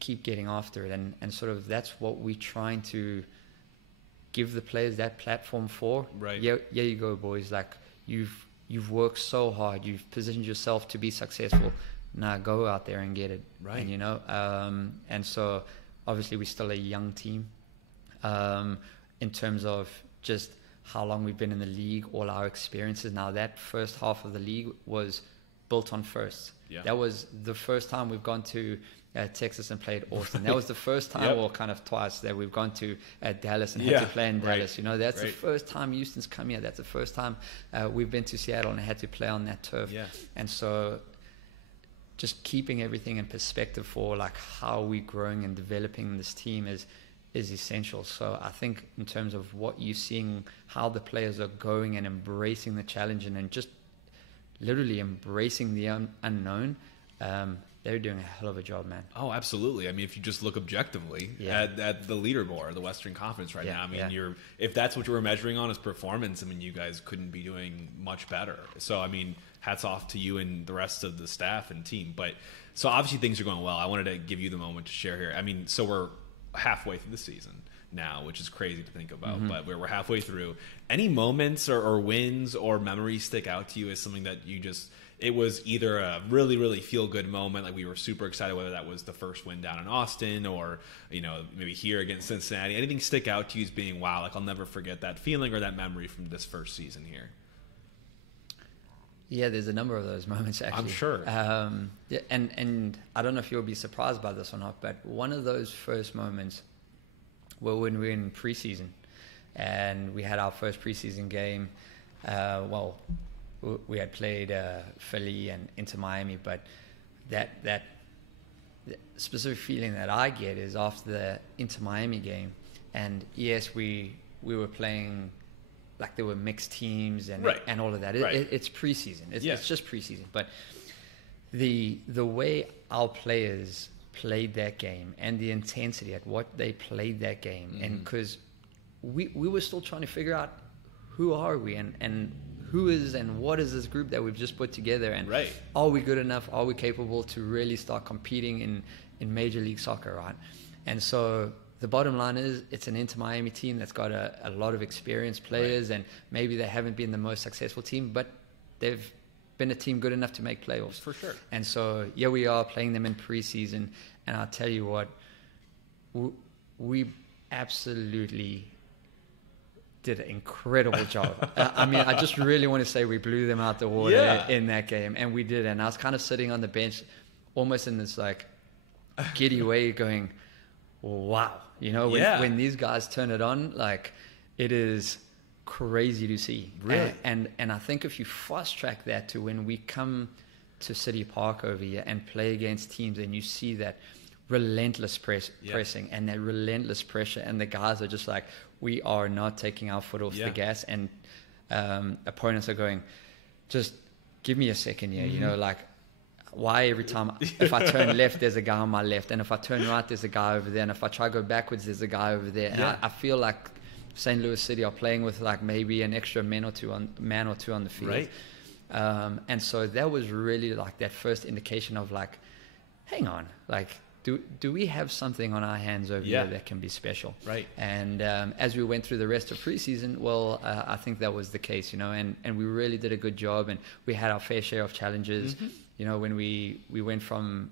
keep getting after it. And sort of that's what we're trying to give the players that platform for. Right. Yeah, you go, boys. Like you've worked so hard. You've positioned yourself to be successful. Now go out there and get it. Right. And, you know, and so obviously we're still a young team in terms of just how long we've been in the league, all our experiences. Now that first half of the league was built on firsts. Yeah. That was the first time we've gone to Texas and played Austin. That was the first time, or kind of twice, that we've gone to Dallas and had to play in Dallas. You know, that's the first time Houston's come here. That's the first time we've been to Seattle and had to play on that turf. Yeah. And so just keeping everything in perspective for like how we're growing and developing this team is essential. So I think in terms of what you're seeing, how the players are going and embracing the challenge and just literally embracing the unknown, they're doing a hell of a job, man. Oh, absolutely. I mean, if you just look objectively at the leaderboard, the Western Conference right now, I mean, if that's what you were measuring on as performance, I mean, you guys couldn't be doing much better. So, I mean, hats off to you and the rest of the staff and team. But so obviously things are going well. I wanted to give you the moment to share here. I mean, so we're halfway through the season now, which is crazy to think about, but we're halfway through. Any moments or wins or memories stick out to you as something that you just, it was either a really, really feel-good moment, like we were super excited, whether that was the first win down in Austin or, you know, maybe here against Cincinnati. Anything stick out to you as being, wow, like I'll never forget that feeling or that memory from this first season here? Yeah, there's a number of those moments, actually. I'm sure. And I don't know if you'll be surprised by this or not, but one of those first moments were when we were in preseason and we had our first preseason game. We had played Philly and Inter Miami, but that specific feeling that I get is after the Inter Miami game, and yes, we were playing like there were mixed teams and all of that. It's preseason. It's just preseason, but the way our players played that game and the intensity at what they played that game, and because we were still trying to figure out who are we and who is and what is this group that we've just put together, and are we good enough? Are we capable to really start competing in Major League Soccer, right? And so the bottom line is it's an Inter Miami team that's got a lot of experienced players, and maybe they haven't been the most successful team, but they've been a team good enough to make playoffs. For sure. And so, yeah, we are playing them in preseason, and I'll tell you what, we absolutely did an incredible job. I mean, I just really want to say we blew them out the water in that game, and we did. And I was kind of sitting on the bench almost in this like giddy way going, wow. You know, when these guys turn it on, like it is crazy to see. Really? And I think if you fast track that to when we come to City Park over here and play against teams and you see that relentless pressing and that relentless pressure, and the guys are just like, we are not taking our foot off the gas, and opponents are going, just give me a second here, you know, like why every time if I turn left there's a guy on my left, and if I turn right there's a guy over there, and if I try to go backwards there's a guy over there, and I feel like St. Louis City are playing with like maybe an extra man or two on the field, and so that was really like that first indication of like, hang on, like do we have something on our hands over here that can be special? Right. And as we went through the rest of preseason, well, I think that was the case, you know, and we really did a good job, and we had our fair share of challenges. You know, when we went from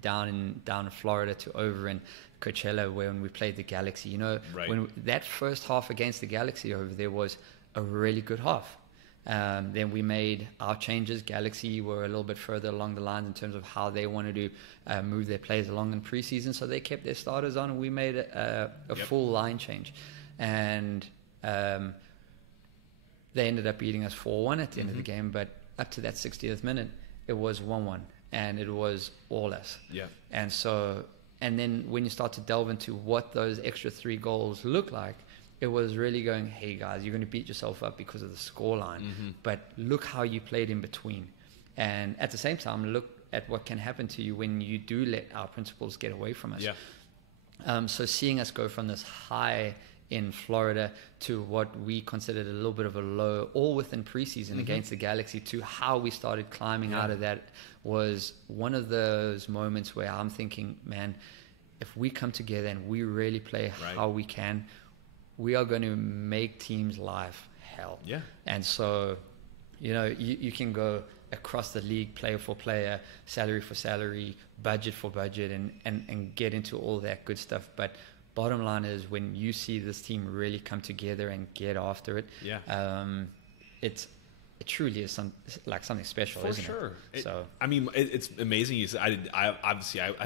down in Florida to over in Coachella when we played the Galaxy, you know, when that first half against the Galaxy over there was a really good half. Then we made our changes. Galaxy were a little bit further along the line in terms of how they wanted to move their players along in preseason, so they kept their starters on, and we made a full line change. And they ended up beating us 4-1 at the end of the game, but up to that 60th minute, it was 1-1, and it was all us. And so, and then when you start to delve into what those extra 3 goals look like, it was really going, hey guys, you're going to beat yourself up because of the scoreline, but look how you played in between. And at the same time, look at what can happen to you when you do let our principles get away from us. So seeing us go from this high in Florida to what we considered a little bit of a low, all within preseason against the Galaxy, to how we started climbing out of that, was one of those moments where I'm thinking, man, if we come together and we really play how we can, we are going to make teams' life hell. Yeah. And so, you can go across the league, player for player, salary for salary, budget for budget, and get into all that good stuff. But bottom line is, when you see this team really come together and get after it, it truly is something special, for isn't sure. It? So I mean, it's amazing. You said I think I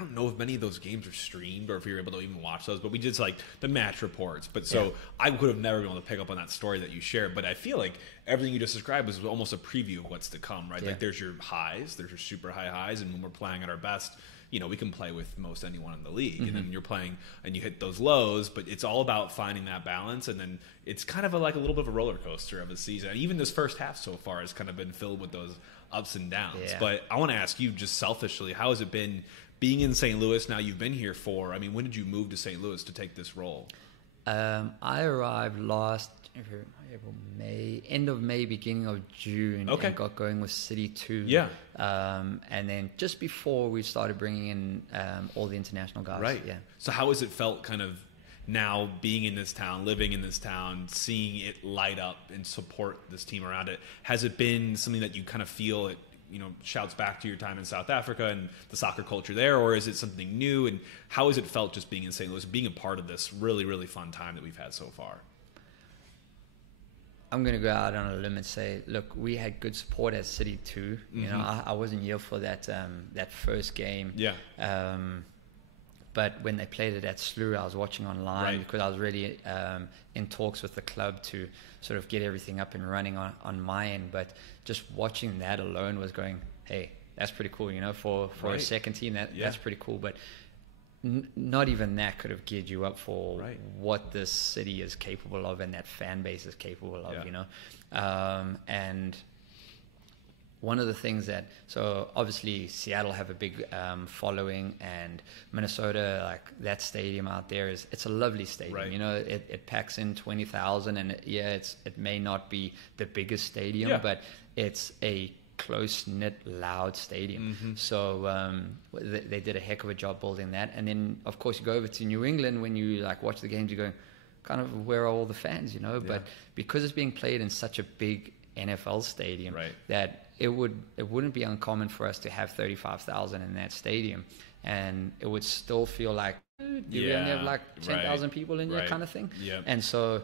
don't know if many of those games are streamed or if you're able to even watch those, but we did like the match reports. But so I would have never been able to pick up on that story that you shared. But I feel like everything you just described was almost a preview of what's to come, right? Yeah. Like there's your highs, there's your super high highs, and when we're playing at our best, we can play with most anyone in the league. And then you're playing and you hit those lows, but it's all about finding that balance. And then it's kind of like a little bit of a roller coaster of a season. And even this first half so far has kind of been filled with those ups and downs. Yeah. But I want to ask you just selfishly, how has it been being in St. Louis? Now you've been here when did you move to St. Louis to take this role? I arrived end of May, beginning of June, and got going with City 2. Yeah. And then just before we started bringing in all the international guys. Right. Yeah. So how has it felt kind of now being in this town, living in this town, seeing it light up and support this team around it? Has it been something that you kind of feel it, shouts back to your time in South Africa and the soccer culture there, or is it something new? And how has it felt just being in St. Louis, being a part of this really, really fun time that we've had so far? I'm going to go out on a limb and say, look, we had good support at City 2. I wasn't here for that first game. Yeah. But when they played it at SLU, I was watching online because I was really in talks with the club to sort of get everything up and running on my end. But just watching that alone was going, hey, that's pretty cool, for a second team, that's pretty cool. But not even that could have geared you up for what this city is capable of and that fan base is capable of, and one of the things so obviously Seattle have a big following, and Minnesota, like that stadium out there it's a lovely stadium. It packs in 20,000, and it may not be the biggest stadium, but it's a close-knit, loud stadium. So they did a heck of a job building that. And then, of course, you go over to New England when you watch the games, you're going, kind of, where are all the fans, But because it's being played in such a big NFL stadium, that it wouldn't be uncommon for us to have 35,000 in that stadium, and it would still feel like, do we only have 10,000 people in here, kind of thing. And so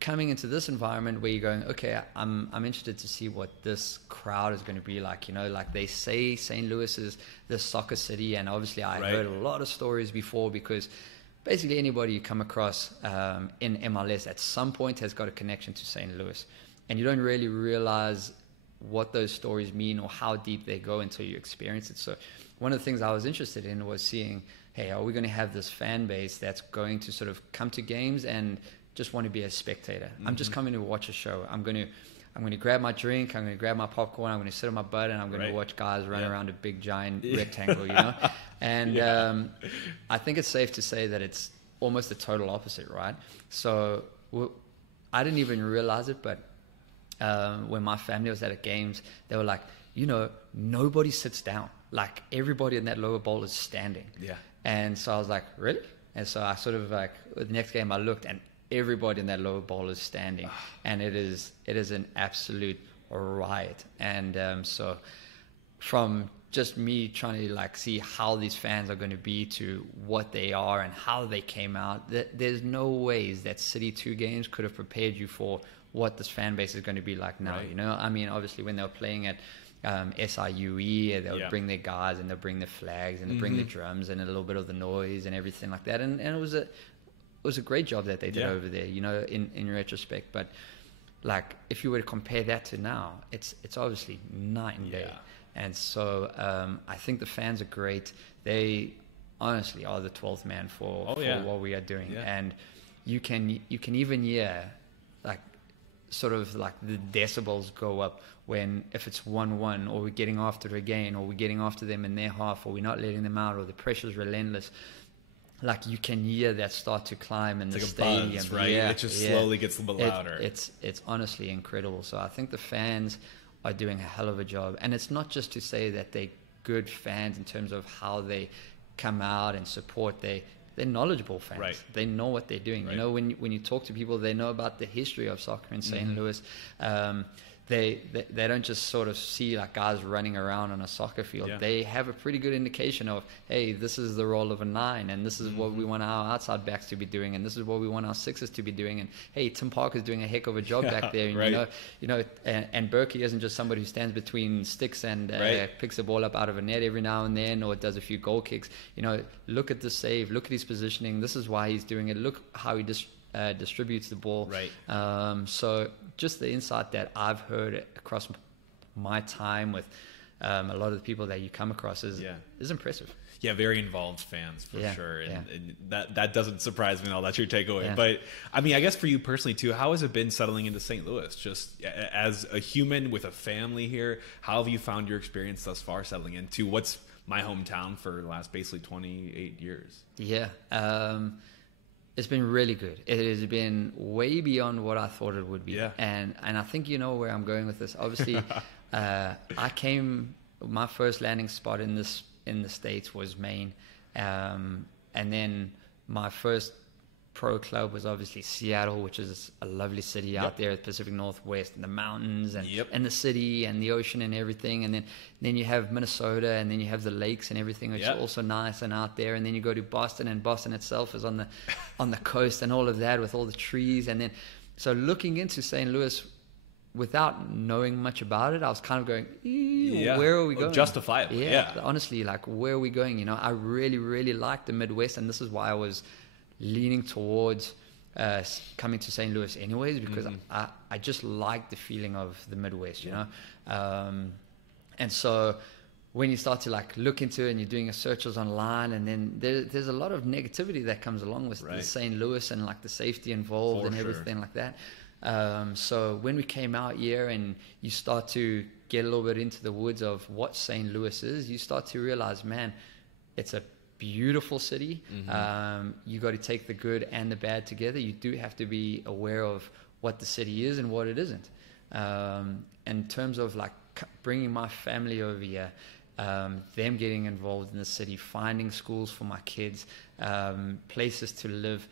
coming into this environment where you're going, okay, I'm interested to see what this crowd is going to be like. Like they say St. Louis is the soccer city, and obviously I heard a lot of stories before, because basically anybody you come across in MLS at some point has got a connection to St. Louis, and you don't really realize what those stories mean or how deep they go until you experience it. So one of the things I was interested in was seeing, hey, are we going to have this fan base that's going to sort of come to games and just want to be a spectator? I'm just coming to watch a show. I'm going to grab my drink, I'm going to grab my popcorn, I'm going to sit on my butt, and I'm going to watch guys run around a big giant rectangle, And I think it's safe to say that it's almost the total opposite, right? So I didn't even realize it, but when my family was at games, they were like, nobody sits down. Like everybody in that lower bowl is standing. Yeah. And so I was like, really? And so I sort of the next game I looked, and everybody in that lower bowl is standing, and it is an absolute riot. And so from just me trying to see how these fans are going to be to what they are and how they came out, there's no ways that City 2 games could have prepared you for what this fan base is going to be like now. I mean, obviously when they were playing at SIUE, they would bring their guys, and they'll bring their flags, and they'll bring the drums and a little bit of the noise and everything like that, and it was a great job that they did over there, in retrospect. But if you were to compare that to now, it's obviously night and day. And so I think the fans are great. They honestly are the 12th man for what we are doing. And you can even hear sort of the decibels go up if it's 1-1, or we're getting after it again, or we're getting after them in their half, or we're not letting them out, or the pressure's relentless. You can hear that start to climb in the stadium. Buzz, right? It just slowly gets a little bit louder. It's honestly incredible. So I think the fans are doing a hell of a job. And it's not just to say that they're good fans in terms of how they come out and support. they're knowledgeable fans. Right. They know what they're doing. Right. You know, when you talk to people, they know about the history of soccer in St. Louis. They don't just sort of see like guys running around on a soccer field. Yeah. They have a pretty good indication of, hey, this is the role of a 9, and this is what we want our outside backs to be doing, and this is what we want our 6s to be doing. And hey, Tim Parker's doing a heck of a job back there. And, right. and Berkey isn't just somebody who stands between sticks and right. picks the ball up out of a net every now and then, or does a few goal kicks. You know, look at the save, look at his positioning. This is why he's doing it. Look how he distributes the ball. Right. So just the insight that I've heard across my time with a lot of the people that you come across is impressive. Yeah, very involved fans for sure, and that doesn't surprise me at all. That's your takeaway. Yeah. But I mean, I guess for you personally too, how has it been settling into St. Louis? Just as a human with a family here, how have you found your experience thus far settling into what's my hometown for the last basically 28 years? Yeah. It's been really good. It has been way beyond what I thought it would be. Yeah. And I think you know where I'm going with this. Obviously, my first landing spot in the States was Maine. And then my first pro club was obviously Seattle, which is a lovely city out there, Pacific Northwest, and the mountains and the city and the ocean and everything. And then you have Minnesota, and then you have the lakes and everything, which is also nice and out there. And then you go to Boston, and Boston itself is on the coast and all of that with all the trees. And then so looking into St. Louis without knowing much about it, I was kind of going, where are we going? Justifiably, honestly, like, where are we going? You know, I really, really like the Midwest, and this is why I was leaning towards coming to St. Louis anyways, because I just like the feeling of the Midwest, you know. And so when you start to like look into it and you're doing searches online, and then there's a lot of negativity that comes along with the St. Louis and like the safety involved and everything like that. So when we came out here and you start to get a little bit into the woods of what St. Louis is, you start to realize, man, it's a beautiful city. You got to take the good and the bad together. You do have to be aware of what the city is and what it isn't. In terms of like bringing my family over here, them getting involved in the city, finding schools for my kids, places to live.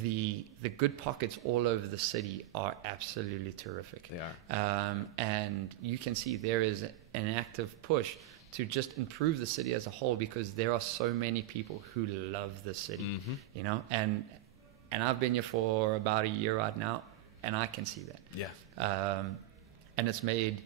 The good pockets all over the city are absolutely terrific. They are. And you can see there is an active push to just improve the city as a whole, because there are so many people who love the city, you know, and I've been here for about a year right now, and I can see that. Yeah. And it's made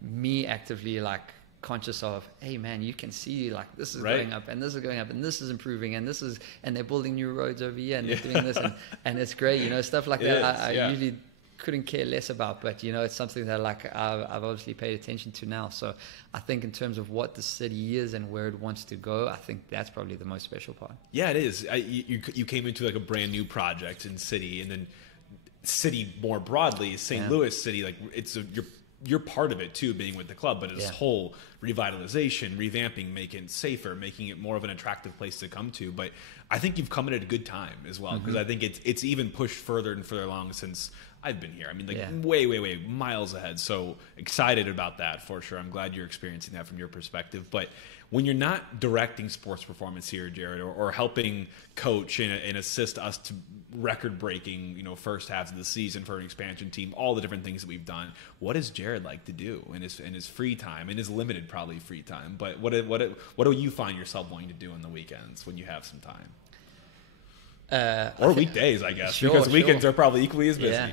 me actively like conscious of, hey man, you can see like this is going up, and this is going up, and this is improving, and they're building new roads over here, and they're doing this, and it's great, you know, stuff like that. I usually couldn't care less about, but you know, it's something that like I've obviously paid attention to now. So I think in terms of what the city is and where it wants to go, I think that's probably the most special part. Yeah, it is. You came into like a brand new project in city, and then city more broadly, St. Louis City, like you're part of it too, being with the club, but it's whole revitalization, revamping, making it safer, making it more of an attractive place to come to. But I think you've come at a good time as well, because I think it's even pushed further and further along since I've been here. I mean, like way miles ahead. So excited about that for sure. I'm glad you're experiencing that from your perspective. But when you're not directing sports performance here, Jarryd, or helping coach and assist us to record-breaking, you know, first halves of the season for an expansion team, all the different things that we've done, what does Jarryd like to do in his free time, in his limited probably free time? But what do you find yourself wanting to do on the weekends when you have some time? Or weekdays, I guess, because weekends are probably equally as busy.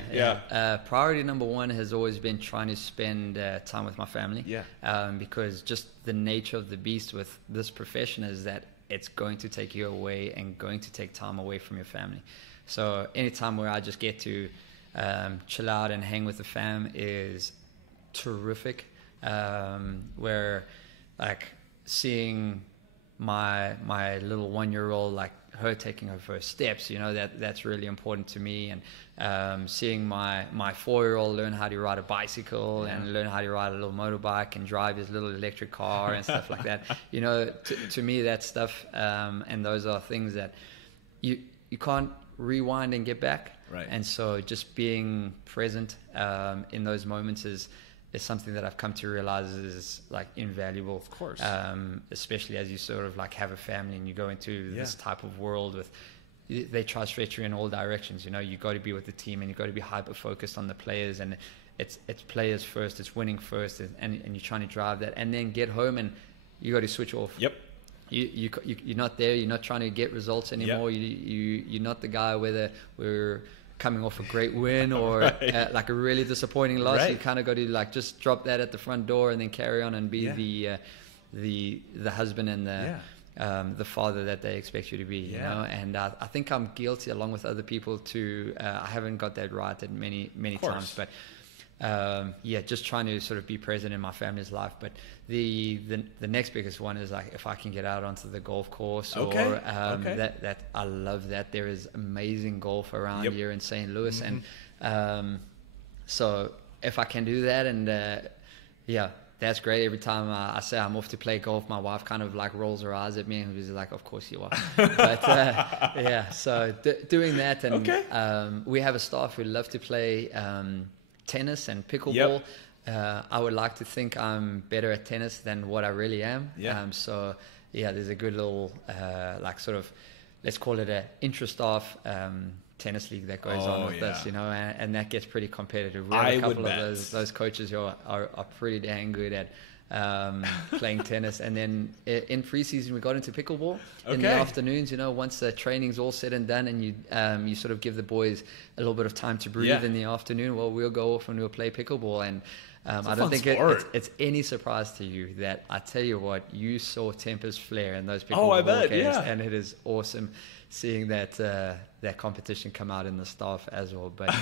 Priority number one has always been trying to spend time with my family. Because just the nature of the beast with this profession is that it's going to take you away and going to take time away from your family. So anytime where I just get to chill out and hang with the fam is terrific. Where like seeing my little 1-year-old, like her taking her first steps, you know, that's really important to me. And seeing my 4-year-old learn how to ride a bicycle and learn how to ride a little motorbike and drive his little electric car and stuff like that, you know, to me that stuff, and those are things that you can't rewind and get back. And so just being present in those moments is is something that I've come to realize is like invaluable. Of course. Especially as you sort of like have a family and you go into this type of world with, they try to stretch you in all directions. You know, you got to be with the team and you got to be hyper focused on the players, and it's players first, it's winning first, and you're trying to drive that, and then get home and you got to switch off. Yep. You're not there. You're not trying to get results anymore. Yep. You're not the guy whether we're coming off a great win or right. Like a really disappointing loss. Right. You kind of got to like just drop that at the front door and then carry on and be the husband and the father that they expect you to be. You know, and I think I'm guilty along with other people too. I haven't got that right at many times, but. Just trying to sort of be present in my family's life. But the next biggest one is like if I can get out onto the golf course or that I love that. There is amazing golf around here in St. Louis, and so if I can do that, and that's great. Every time I say I'm off to play golf, my wife kind of like rolls her eyes at me and is like, of course you are. But so doing that, and we have a staff who love to play tennis and pickleball. I would like to think I'm better at tennis than what I really am. So there's a good little like sort of, let's call it a intra-staff tennis league that goes on with us, you know, and that gets pretty competitive. We have a couple of those coaches who are pretty dang good at playing tennis. And then in preseason we got into pickleball in the afternoons, you know, once the training's all said and done, and you sort of give the boys a little bit of time to breathe in the afternoon. Well, we'll go off and we'll play pickleball, and I don't think it's any surprise to you that I tell you what, you saw tempers flare in those pickleball games, and it is awesome seeing that competition come out in the staff as well. But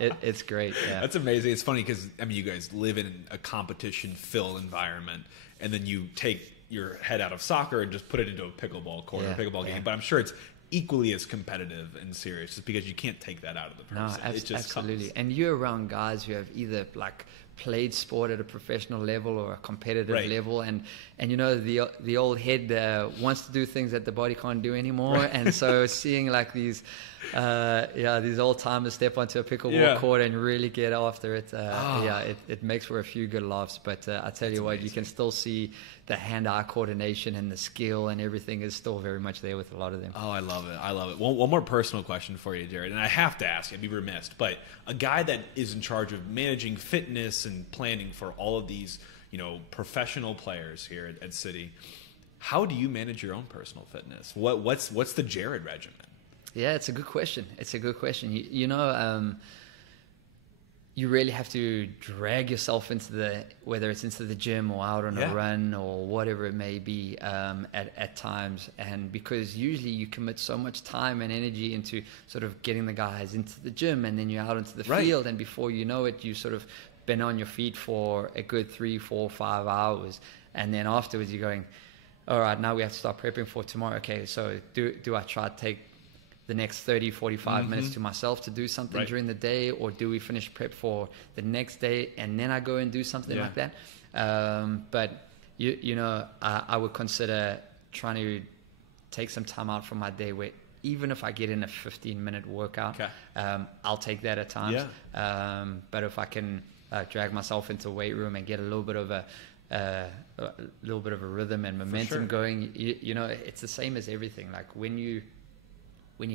it's great. That's amazing. It's funny because I mean, you guys live in a competition-filled environment, and then you take your head out of soccer and just put it into a pickleball court or a pickleball game. But I'm sure it's equally as competitive and serious, just because you can't take that out of the person. No, it just absolutely. comes. And you're around guys who have either like played sport at a professional level or a competitive level, and you know the old head wants to do things that the body can't do anymore, and so seeing like these old timers step onto a pickleball court and really get after it, it makes for a few good laughs. But I tell you what, amazing. You can still see the hand-eye coordination and the skill and everything is still very much there with a lot of them. Oh, I love it. One more personal question for you, Jarryd, and I have to ask, I'd be remiss, but a guy that is in charge of managing fitness and planning for all of these, you know, professional players here at City, how do you manage your own personal fitness? What's the Jarryd regimen? Yeah, it's a good question. You know, you really have to drag yourself into whether it's into the gym or out on a run or whatever it may be at times. And because usually you commit so much time and energy into sort of getting the guys into the gym, and then you're out into the field, and before you know it, you sort of been on your feet for a good 3, 4, 5 hours. And then afterwards you're going, all right, now we have to start prepping for tomorrow. Okay, so do I try to take the next 30, 45 minutes to myself to do something during the day, or do we finish prep for the next day and then I go and do something like that? But you know, I would consider trying to take some time out from my day where even if I get in a 15-minute workout, I'll take that at times. But if I can drag myself into a weight room and get a little bit of a rhythm and momentum going, you know, it's the same as everything. Like when you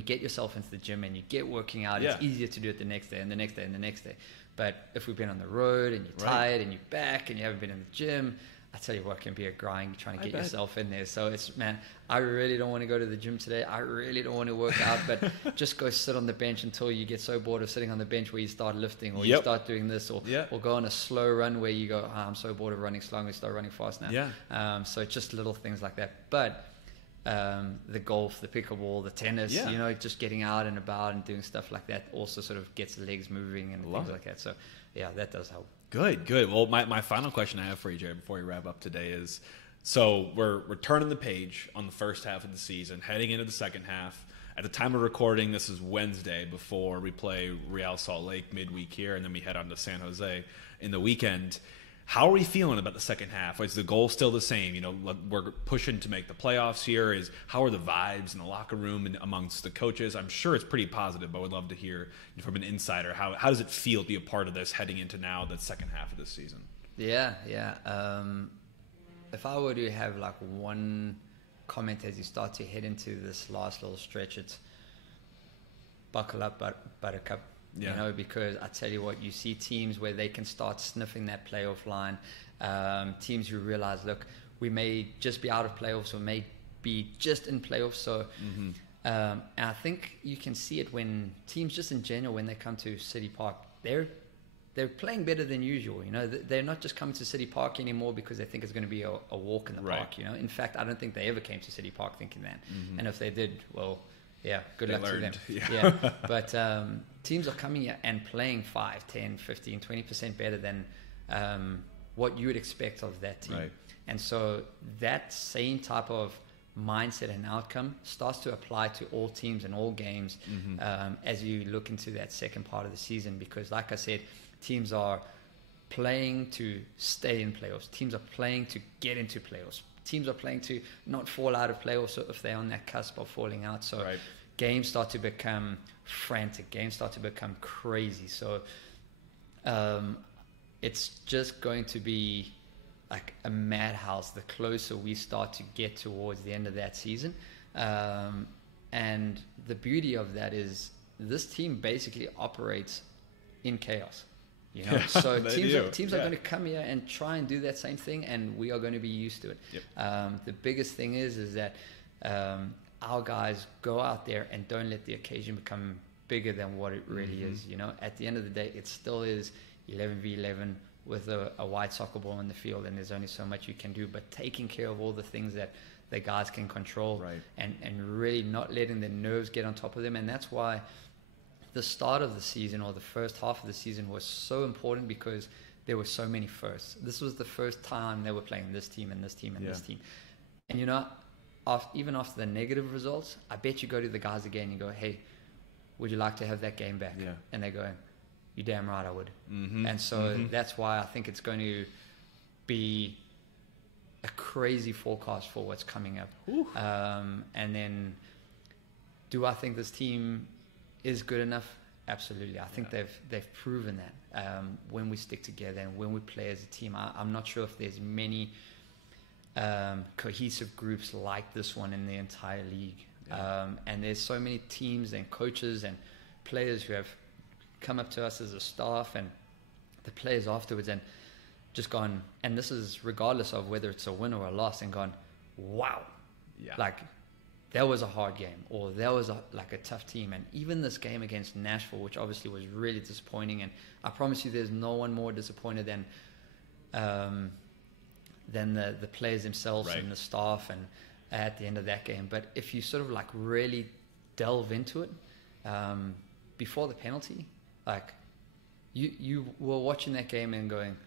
get yourself into the gym and you get working out, it's easier to do it the next day and the next day and the next day. But if we've been on the road and you're tired and you're back and you haven't been in the gym, I tell you what, it can be a grind trying to get yourself in there. So it's, man, I really don't want to go to the gym today. I really don't want to work out, but just go sit on the bench until you get so bored of sitting on the bench where you start lifting or you start doing this, or go on a slow run where you go, I'm so bored of running slow, I'm going to start running fast now. So just little things like that. But the golf, the pickleball, the tennis, you know, just getting out and about and doing stuff like that also sort of gets the legs moving and things like that. So that does help. Good. Well, my final question I have for you, Jarryd, before we wrap up today is, so we're turning the page on the first half of the season, heading into the second half. At the time of recording, this is Wednesday before we play Real Salt Lake midweek here, and then we head on to San Jose in the weekend. How are we feeling about the second half? Is the goal still the same? You know, we're pushing to make the playoffs here. How are the vibes in the locker room and amongst the coaches? I'm sure it's pretty positive, but I would love to hear from an insider how does it feel to be a part of this heading into now the second half of this season? Yeah. If I were to have like one comment as you start to head into this last little stretch, it's buckle up, buttercup. Yeah. You know, because I tell you what, you see teams where they can start sniffing that playoff line. Teams who realize, look, we may just be out of playoffs or may be just in playoffs. So, and I think you can see it when teams, just in general, when they come to City Park, they're playing better than usual. You know, they're not just coming to City Park anymore because they think it's going to be a walk in the park. You know, in fact, I don't think they ever came to City Park thinking that. And if they did, well, yeah, good luck to them. Yeah. But teams are coming here and playing 5, 10, 15, 20% better than what you would expect of that team. Right. And so that same type of mindset and outcome starts to apply to all teams and all games as you look into that second part of the season. Because like I said, teams are playing to stay in playoffs. Teams are playing to get into playoffs. Teams are playing to not fall out of playoffs if they're on that cusp of falling out. So games start to become frantic. Games start to become crazy. So it's just going to be like a madhouse the closer we start to get towards the end of that season. And the beauty of that is this team basically operates in chaos. You know, so teams are going to come here and try and do that same thing, and we are going to be used to it. The biggest thing is that our guys go out there and don't let the occasion become bigger than what it really is. You know, at the end of the day, it still is 11v11 with a white soccer ball in the field, and there's only so much you can do. But taking care of all the things that the guys can control, and really not letting the nerves get on top of them, and that's why the start of the season or the first half of the season was so important, because there were so many firsts. This was the first time they were playing this team and this team and this team. And you know, even after the negative results, I bet you go to the guys again and you go, hey, would you like to have that game back? And they go, you're damn right I would. And so that's why I think it's going to be a crazy forecast for what's coming up. And then, do I think this team is good enough? Absolutely. I think they've proven that when we stick together and when we play as a team. I'm not sure if there's many cohesive groups like this one in the entire league. And there's so many teams and coaches and players who have come up to us as a staff and the players afterwards and just gone, and this is regardless of whether it's a win or a loss, and gone, wow, like that was a hard game, or that was a tough team. And even this game against Nashville, which obviously was really disappointing, and I promise you there's no one more disappointed than the players themselves and the staff and at the end of that game. But if you sort of like really delve into it, before the penalty, like you were watching that game and going,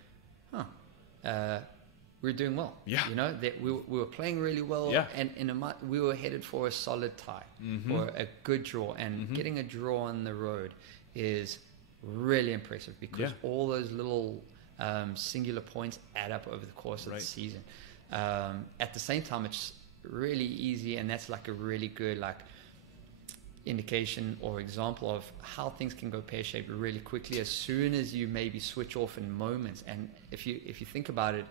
we're doing well. You know, that we were playing really well, and we were headed for a solid tie or a good draw. And getting a draw on the road is really impressive, because all those little singular points add up over the course of the season. At the same time, it's really easy, and that's like a really good indication or example of how things can go pear-shaped really quickly as soon as you maybe switch off in moments. And if you think about it,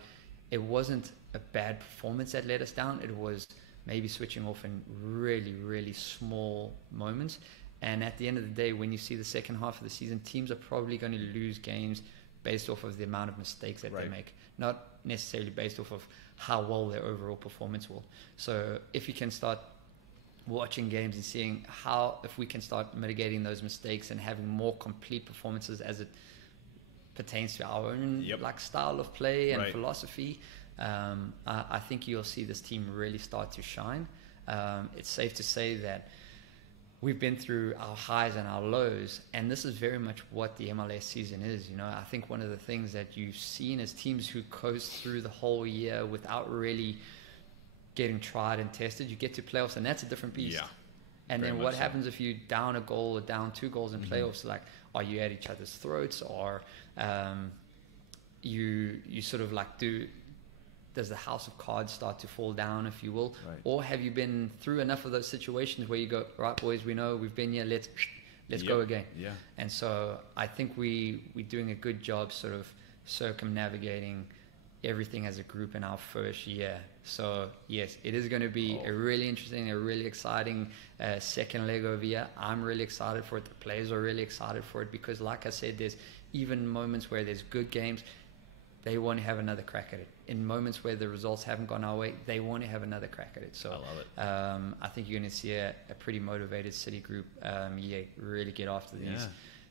it wasn't a bad performance that let us down. It was maybe switching off in really, really small moments. And at the end of the day, when you see the second half of the season, teams are probably going to lose games based off of the amount of mistakes that they make, not necessarily based off of how well their overall performance will. So if you can start watching games and seeing if we can start mitigating those mistakes and having more complete performances as it pertains to our own style of play and philosophy, I think you'll see this team really start to shine. It's safe to say that we've been through our highs and our lows, and this is very much what the MLS season is. You know, I think one of the things that you've seen is teams who coast through the whole year without really getting tried and tested. You get to playoffs, and that's a different beast. And then what happens if you down a goal or down 2 goals in playoffs? Like, are you at each other's throats, or you sort of like does the house of cards start to fall down, if you will? Right. Or have you been through enough of those situations where you go, right, boys, we know we've been here, let's go again. Yeah. And so I think we're doing a good job sort of circumnavigating everything as a group in our first year. So yes, it is going to be a really interesting, a really exciting second leg over here. I'm really excited for it. The players are really excited for it, because like I said, there's even moments where there's good games, they want to have another crack at it. In moments where the results haven't gone our way, they want to have another crack at it. So I love it. I think you're going to see a pretty motivated City group really get after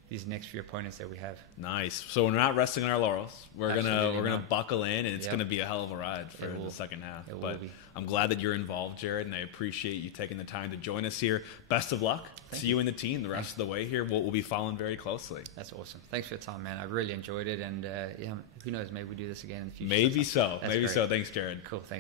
these next few opponents that we have. Nice. So we're not resting on our laurels. We're gonna not. buckle in, and it's gonna be a hell of a ride for the second half. It but will be. I'm glad that you're involved, Jarryd, and I appreciate you taking the time to join us here. Best of luck to you and the team the rest of the way here. We'll be following very closely. That's awesome. Thanks for your time, man. I really enjoyed it, and who knows, maybe we do this again in the future. Maybe so. Maybe so. Thanks, Jarryd. Cool. Thanks.